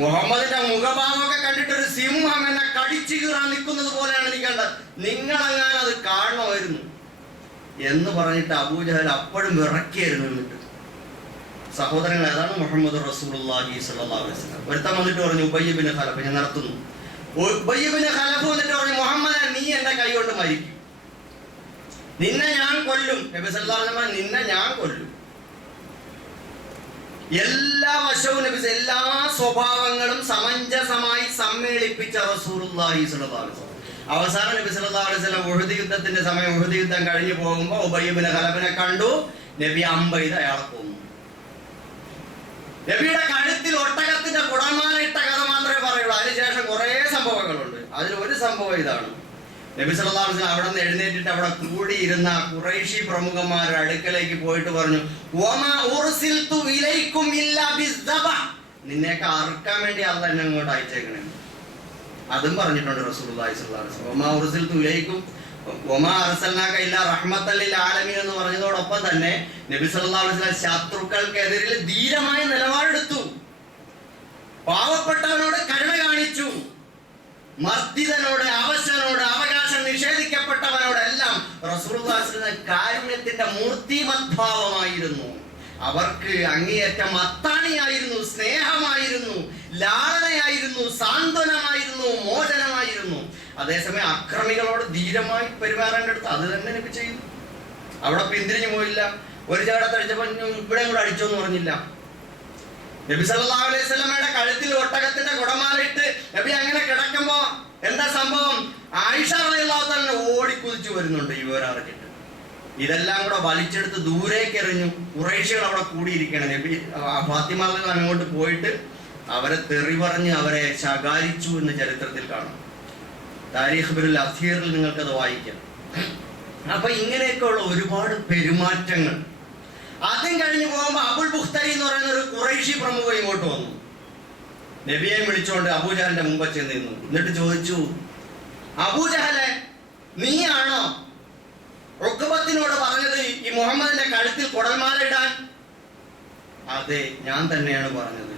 മുഹമ്മദിന്റെ മുഖഭാവമൊക്കെ കണ്ടിട്ട് ഒരു സിംഹം എന്നെ കടിച്ചു കീറാൻ നിൽക്കുന്നത് പോലെയാണ് എനിക്ക് കണ്ടത്. നിങ്ങളെങ്ങാനും അത് കാണണമായിരുന്നു എന്ന് പറഞ്ഞിട്ട് അബൂജഹൽ അപ്പോഴും വിറക്കിയായിരുന്നു. എന്നിട്ട് സഹോദരങ്ങൾ, ഏതാണ് മുഹമ്മദ് റസൂലുള്ളാഹി സ്വല്ലല്ലാഹു അലൈഹി വസല്ലം. ഒരുത്തൻ വന്നിട്ട് പറഞ്ഞു, ഉബയ്യ് ബിൻ ഖലഫ്, ഞാൻ നടത്തുന്നു. ഉബയ്യ് ബിൻ ഖലഫ് വന്നിട്ട് പറഞ്ഞു, മുഹമ്മദ്, നീ എന്റെ കൈ കൊണ്ട് മരിക്കും, നിന്നെ ഞാൻ കൊല്ലും. നബി സല്ലല്ലാഹു അലൈഹി വസല്ലം, നിന്നെ ഞാൻ കൊല്ലും. എല്ലാ വശവും നബി, എല്ലാ സ്വഭാവങ്ങളും സമഞ്ജസമായി സമ്മേളിപ്പിച്ച റസൂലുള്ളാഹി സ്വല്ലല്ലാഹു അലൈഹി വസല്ലം. അവസാനം നബി സല്ലല്ലാഹു അലൈഹി വസല്ലം ഉഹദ് യുദ്ധത്തിന്റെ സമയം, ഉഹദ് യുദ്ധം കഴിഞ്ഞു പോകുമ്പോ ഉബയ്യ് ബിൻ ഖലഫിനെ കണ്ടു. നബി അമ്പ ചെയ്ത് അയാളെ കൊന്നു. നബിയുടെ കഴുത്തിൽ ഒട്ടകത്തിന്റെ കുടമാല ഇട്ട കഥ മാത്രമേ പറയുള്ളൂ. അതിനുശേഷം കുറെ സംഭവങ്ങളുണ്ട്. അതിൽ ഒരു സംഭവം ഇതാണ്, നബി സല്ലല്ലാഹു അലൈഹി വസല്ലം അവിടെ നിന്ന് എഴുന്നേറ്റിട്ട് അവിടെ കൂടിയിരുന്ന ഖുറൈശി പ്രമുഖന്മാരുടെ അടുക്കലേക്ക് പോയിട്ട് പറഞ്ഞു, വമാ ഉർസിൽതു ഇലൈക്കും ഇല്ലാ ബിസ്സബഹ്, നിന്നെയൊക്കെ അറുക്കാൻ വേണ്ടി അല്ലാഹു എന്നെ അങ്ങോട്ട് അയച്ചേക്കണേ. അതും പറഞ്ഞിട്ടുണ്ട് റസൂലുള്ളാഹി സ്വല്ലല്ലാഹു അലൈഹി വസല്ലം. വമാ ഉർസിൽതു ഇലൈക്കും വമാ അർസൽനാക ഇല്ലാ റഹ്മത്തൽ ലിൽ ആലമീൻ എന്ന് പറഞ്ഞതോടൊപ്പം തന്നെ നബി സല്ലല്ലാഹു അലൈഹി വസല്ലം ശത്രുക്കൾക്കെതിരെ ധീരമായ നിലപാടെടുത്തു. പാവപ്പെട്ടവനോട് കരുണ കാണിച്ചു. മർദ്ദിതനോട്, അവശനോട്, അവകാശം നിഷേധിക്കപ്പെട്ടവനോടെല്ലാം റസൂലുള്ളാഹി സ്വല്ലല്ലാഹു അലൈഹി വസല്ലം കാരുണ്യത്തിന്റെ മൂർത്തിമദ്ഭാവമായിരുന്നു. അവർക്ക് അങ്ങേയറ്റം അത്താണിയായിരുന്നു, സ്നേഹമായിരുന്നു, ലാളനയായിരുന്നു, സാന്ത്വനമായിരുന്നു, മോചനമായിരുന്നു. അതേസമയം അക്രമികളോട് ധീരമായി പെരുമാറേണ്ടടുത്ത് അത് തന്നെ നബി ചെയ്തു. അവിടെ പിന്തിരിഞ്ഞു പോയില്ല. ഒരു ചാടത്തടിച്ചപ്പോ ഇവിടെ കൂടെ അടിച്ചോന്ന് പറഞ്ഞില്ല. നബി സല്ലല്ലാഹു അലൈഹി വസല്ലമയുടെ കഴുത്തിൽ ഒട്ടകത്തിന്റെ കുടമാലയിട്ട് നബി അങ്ങനെ കിടക്കുമ്പോ എന്താ സംഭവം? ആയിഷ റളിയല്ലാഹു തആല ഓടിക്കുതിച്ചു വരുന്നുണ്ട് ഈ വിവരം അറിഞ്ഞിട്ട്. ഇതെല്ലാം കൂടെ വലിച്ചെടുത്ത് ദൂരേക്ക് എറിഞ്ഞു. ഖുറൈശികൾ അവിടെ കൂടിയിരിക്കണം. നബി ഫാത്തിമ റളിയല്ലാഹു അങ്ങോട്ട് പോയിട്ട് അവരെ തെറി പറഞ്ഞ് അവരെ ശകാരിച്ചു എന്ന് ചരിത്രത്തിൽ കാണാം. താരീഖ് ബിൽ അസീറിൽ നിങ്ങൾക്കത് വായിക്കാം. അപ്പൊ ഇങ്ങനെയൊക്കെയുള്ള ഒരുപാട് പെരുമാറ്റങ്ങൾ. ആദ്യം കഴിഞ്ഞു പോകുമ്പോ അബുൽ ബുഖ്തരി എന്ന് പറയുന്ന ഒരു ഖുറൈശി പ്രമുഖ ഇങ്ങോട്ട് വന്നു. നബിയെ വിളിച്ചുകൊണ്ട് അബൂജഹലിന്റെ മുമ്പ് ചെന്ന് നിന്നു. എന്നിട്ട് ചോദിച്ചു, അബൂജഹലെ, നീയാണോ ഉഖബത്തിനോട് പറഞ്ഞത് ഈ മുഹമ്മദിന്റെ കഴുത്തിൽ കുടൽമാല ഇടാൻ? അതെ, ഞാൻ തന്നെയാണ് പറഞ്ഞത്.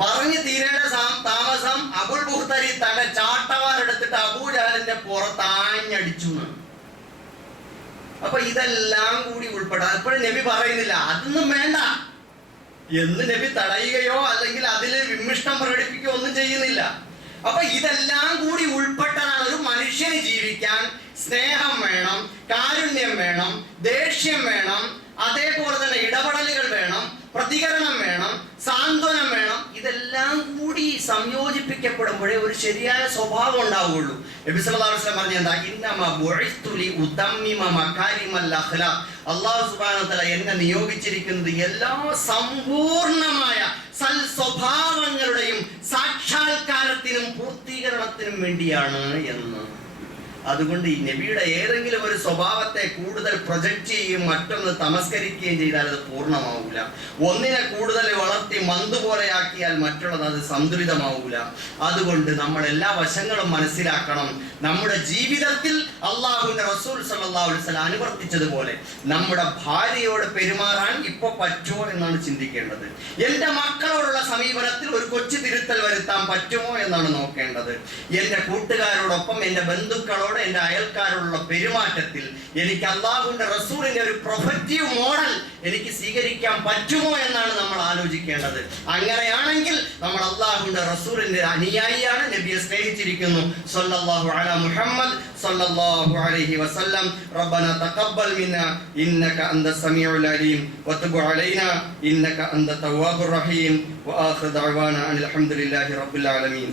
പറഞ്ഞു തീരേണ്ട താമസം അബുൽ ബുഖ്തരി തന്റെ ചാട്ടവാറെടുത്തിട്ട് അബൂജഹലിന്റെ പുറത്ത് ആഞ്ഞടിച്ചു. അപ്പൊ ഇതെല്ലാം കൂടി ഉൾപ്പെടാം. അപ്പോഴും നബി പറയുന്നില്ല അതൊന്നും വേണ്ട എന്ന് നബി തടയുകയോ അല്ലെങ്കിൽ അതിൽ വിമിഷ്ടം പ്രകടിപ്പിക്കുകയോ ഒന്നും ചെയ്യുന്നില്ല. അപ്പൊ ഇതെല്ലാം കൂടി ഉൾപ്പെട്ടതാണ്. ഒരു മനുഷ്യന് ജീവിക്കാൻ സ്നേഹം വേണം, കാരുണ്യം വേണം, ദേഷ്യം വേണം, അതേപോലെ തന്നെ ഇടപെടലുകൾ വേണം, പ്രതികരണം വേണം, സാന്ത്വനം വേണം. ഇതെല്ലാം കൂടി സംയോജിപ്പിക്കപ്പെടുമ്പോഴേ ഒരു ശരിയായ സ്വഭാവം ഉണ്ടാവുകയുള്ളൂ. നബി സല്ലല്ലാഹു അലൈഹി വസല്ലം പറഞ്ഞ എന്താ? ഇന്നമാ ബുഇസ്തു ലി ഉതമ്മിമ മകാരിമൽ അഖ്ലാഖ്. അല്ലാഹു സുബ്ഹാനഹു വ തആല എന്നെ നിയോഗിച്ചിരിക്കുന്നത് എല്ലാ സമ്പൂർണമായ സൽ സ്വഭാവങ്ങളുടെയും സാക്ഷാത്കാരത്തിനും പൂർത്തീകരണത്തിനും വേണ്ടിയാണ് എന്ന്. അതുകൊണ്ട് ഈ നബിയുടെ ഏതെങ്കിലും ഒരു സ്വഭാവത്തെ കൂടുതൽ പ്രൊജക്റ്റ് ചെയ്യുകയും മറ്റൊന്ന് തമസ്കരിക്കുകയും ചെയ്താൽ അത് പൂർണ്ണമാവൂല. ഒന്നിനെ കൂടുതൽ വളർത്തി മന്ത് പോലെയാക്കിയാൽ മറ്റുള്ളത് അത് സന്തുലിതമാവൂല. അതുകൊണ്ട് നമ്മൾ എല്ലാ വശങ്ങളും മനസ്സിലാക്കണം. നമ്മുടെ ജീവിതത്തിൽ അള്ളാഹുവിന്റെ റസൂൽ സല്ലല്ലാഹു അലൈഹി വസല്ലം അനുവർത്തിച്ചതുപോലെ നമ്മുടെ ഭാര്യയോട് പെരുമാറാൻ ഇപ്പൊ പറ്റുമോ എന്നാണ് ചിന്തിക്കേണ്ടത്. എന്റെ മക്കളോടുള്ള സമീപനത്തിൽ ഒരു കൊച്ചു തിരുത്തൽ വരുത്താൻ പറ്റുമോ എന്നാണ് നോക്കേണ്ടത്. എന്റെ കൂട്ടുകാരോടൊപ്പം, എന്റെ ബന്ധുക്കളോട്, എന്റെ അയൽക്കാരോടുള്ള പെരുമാറ്റത്തിൽ എനിക്ക് അള്ളാഹുവിന്റെ റസൂലിന്റെ ഒരു പ്രൊഫറ്റീവ് മോഡൽ എനിക്ക് സ്വീകരിക്കാൻ പറ്റുമോ എന്നാണ് നമ്മൾ ആലോചിക്കേണ്ടത്. അങ്ങനെയാണെങ്കിൽ നമ്മൾ അള്ളാഹുവിന്റെ റസൂലിന്റെ അനുയായിയാണ്, നബിയെ സ്നേഹിച്ചിരിക്കുന്നു. സല്ലല്ലാഹു അലാ മുഹമ്മദ് സല്ലല്ലാഹു അലൈഹി വസല്ലം. റബ്ബന തഖബ്ബൽ മിന്നാ ഇന്നക അന്തസ് സമീഉൽ അലീം വതുബ് അലൈനാ ഇന്നക അന്തത് തവ്വാബുർ റഹീം. വആഖിറു ദഅവാനാ അനിൽ ഹംദുലില്ലാഹി റബ്ബിൽ ആലമീൻ.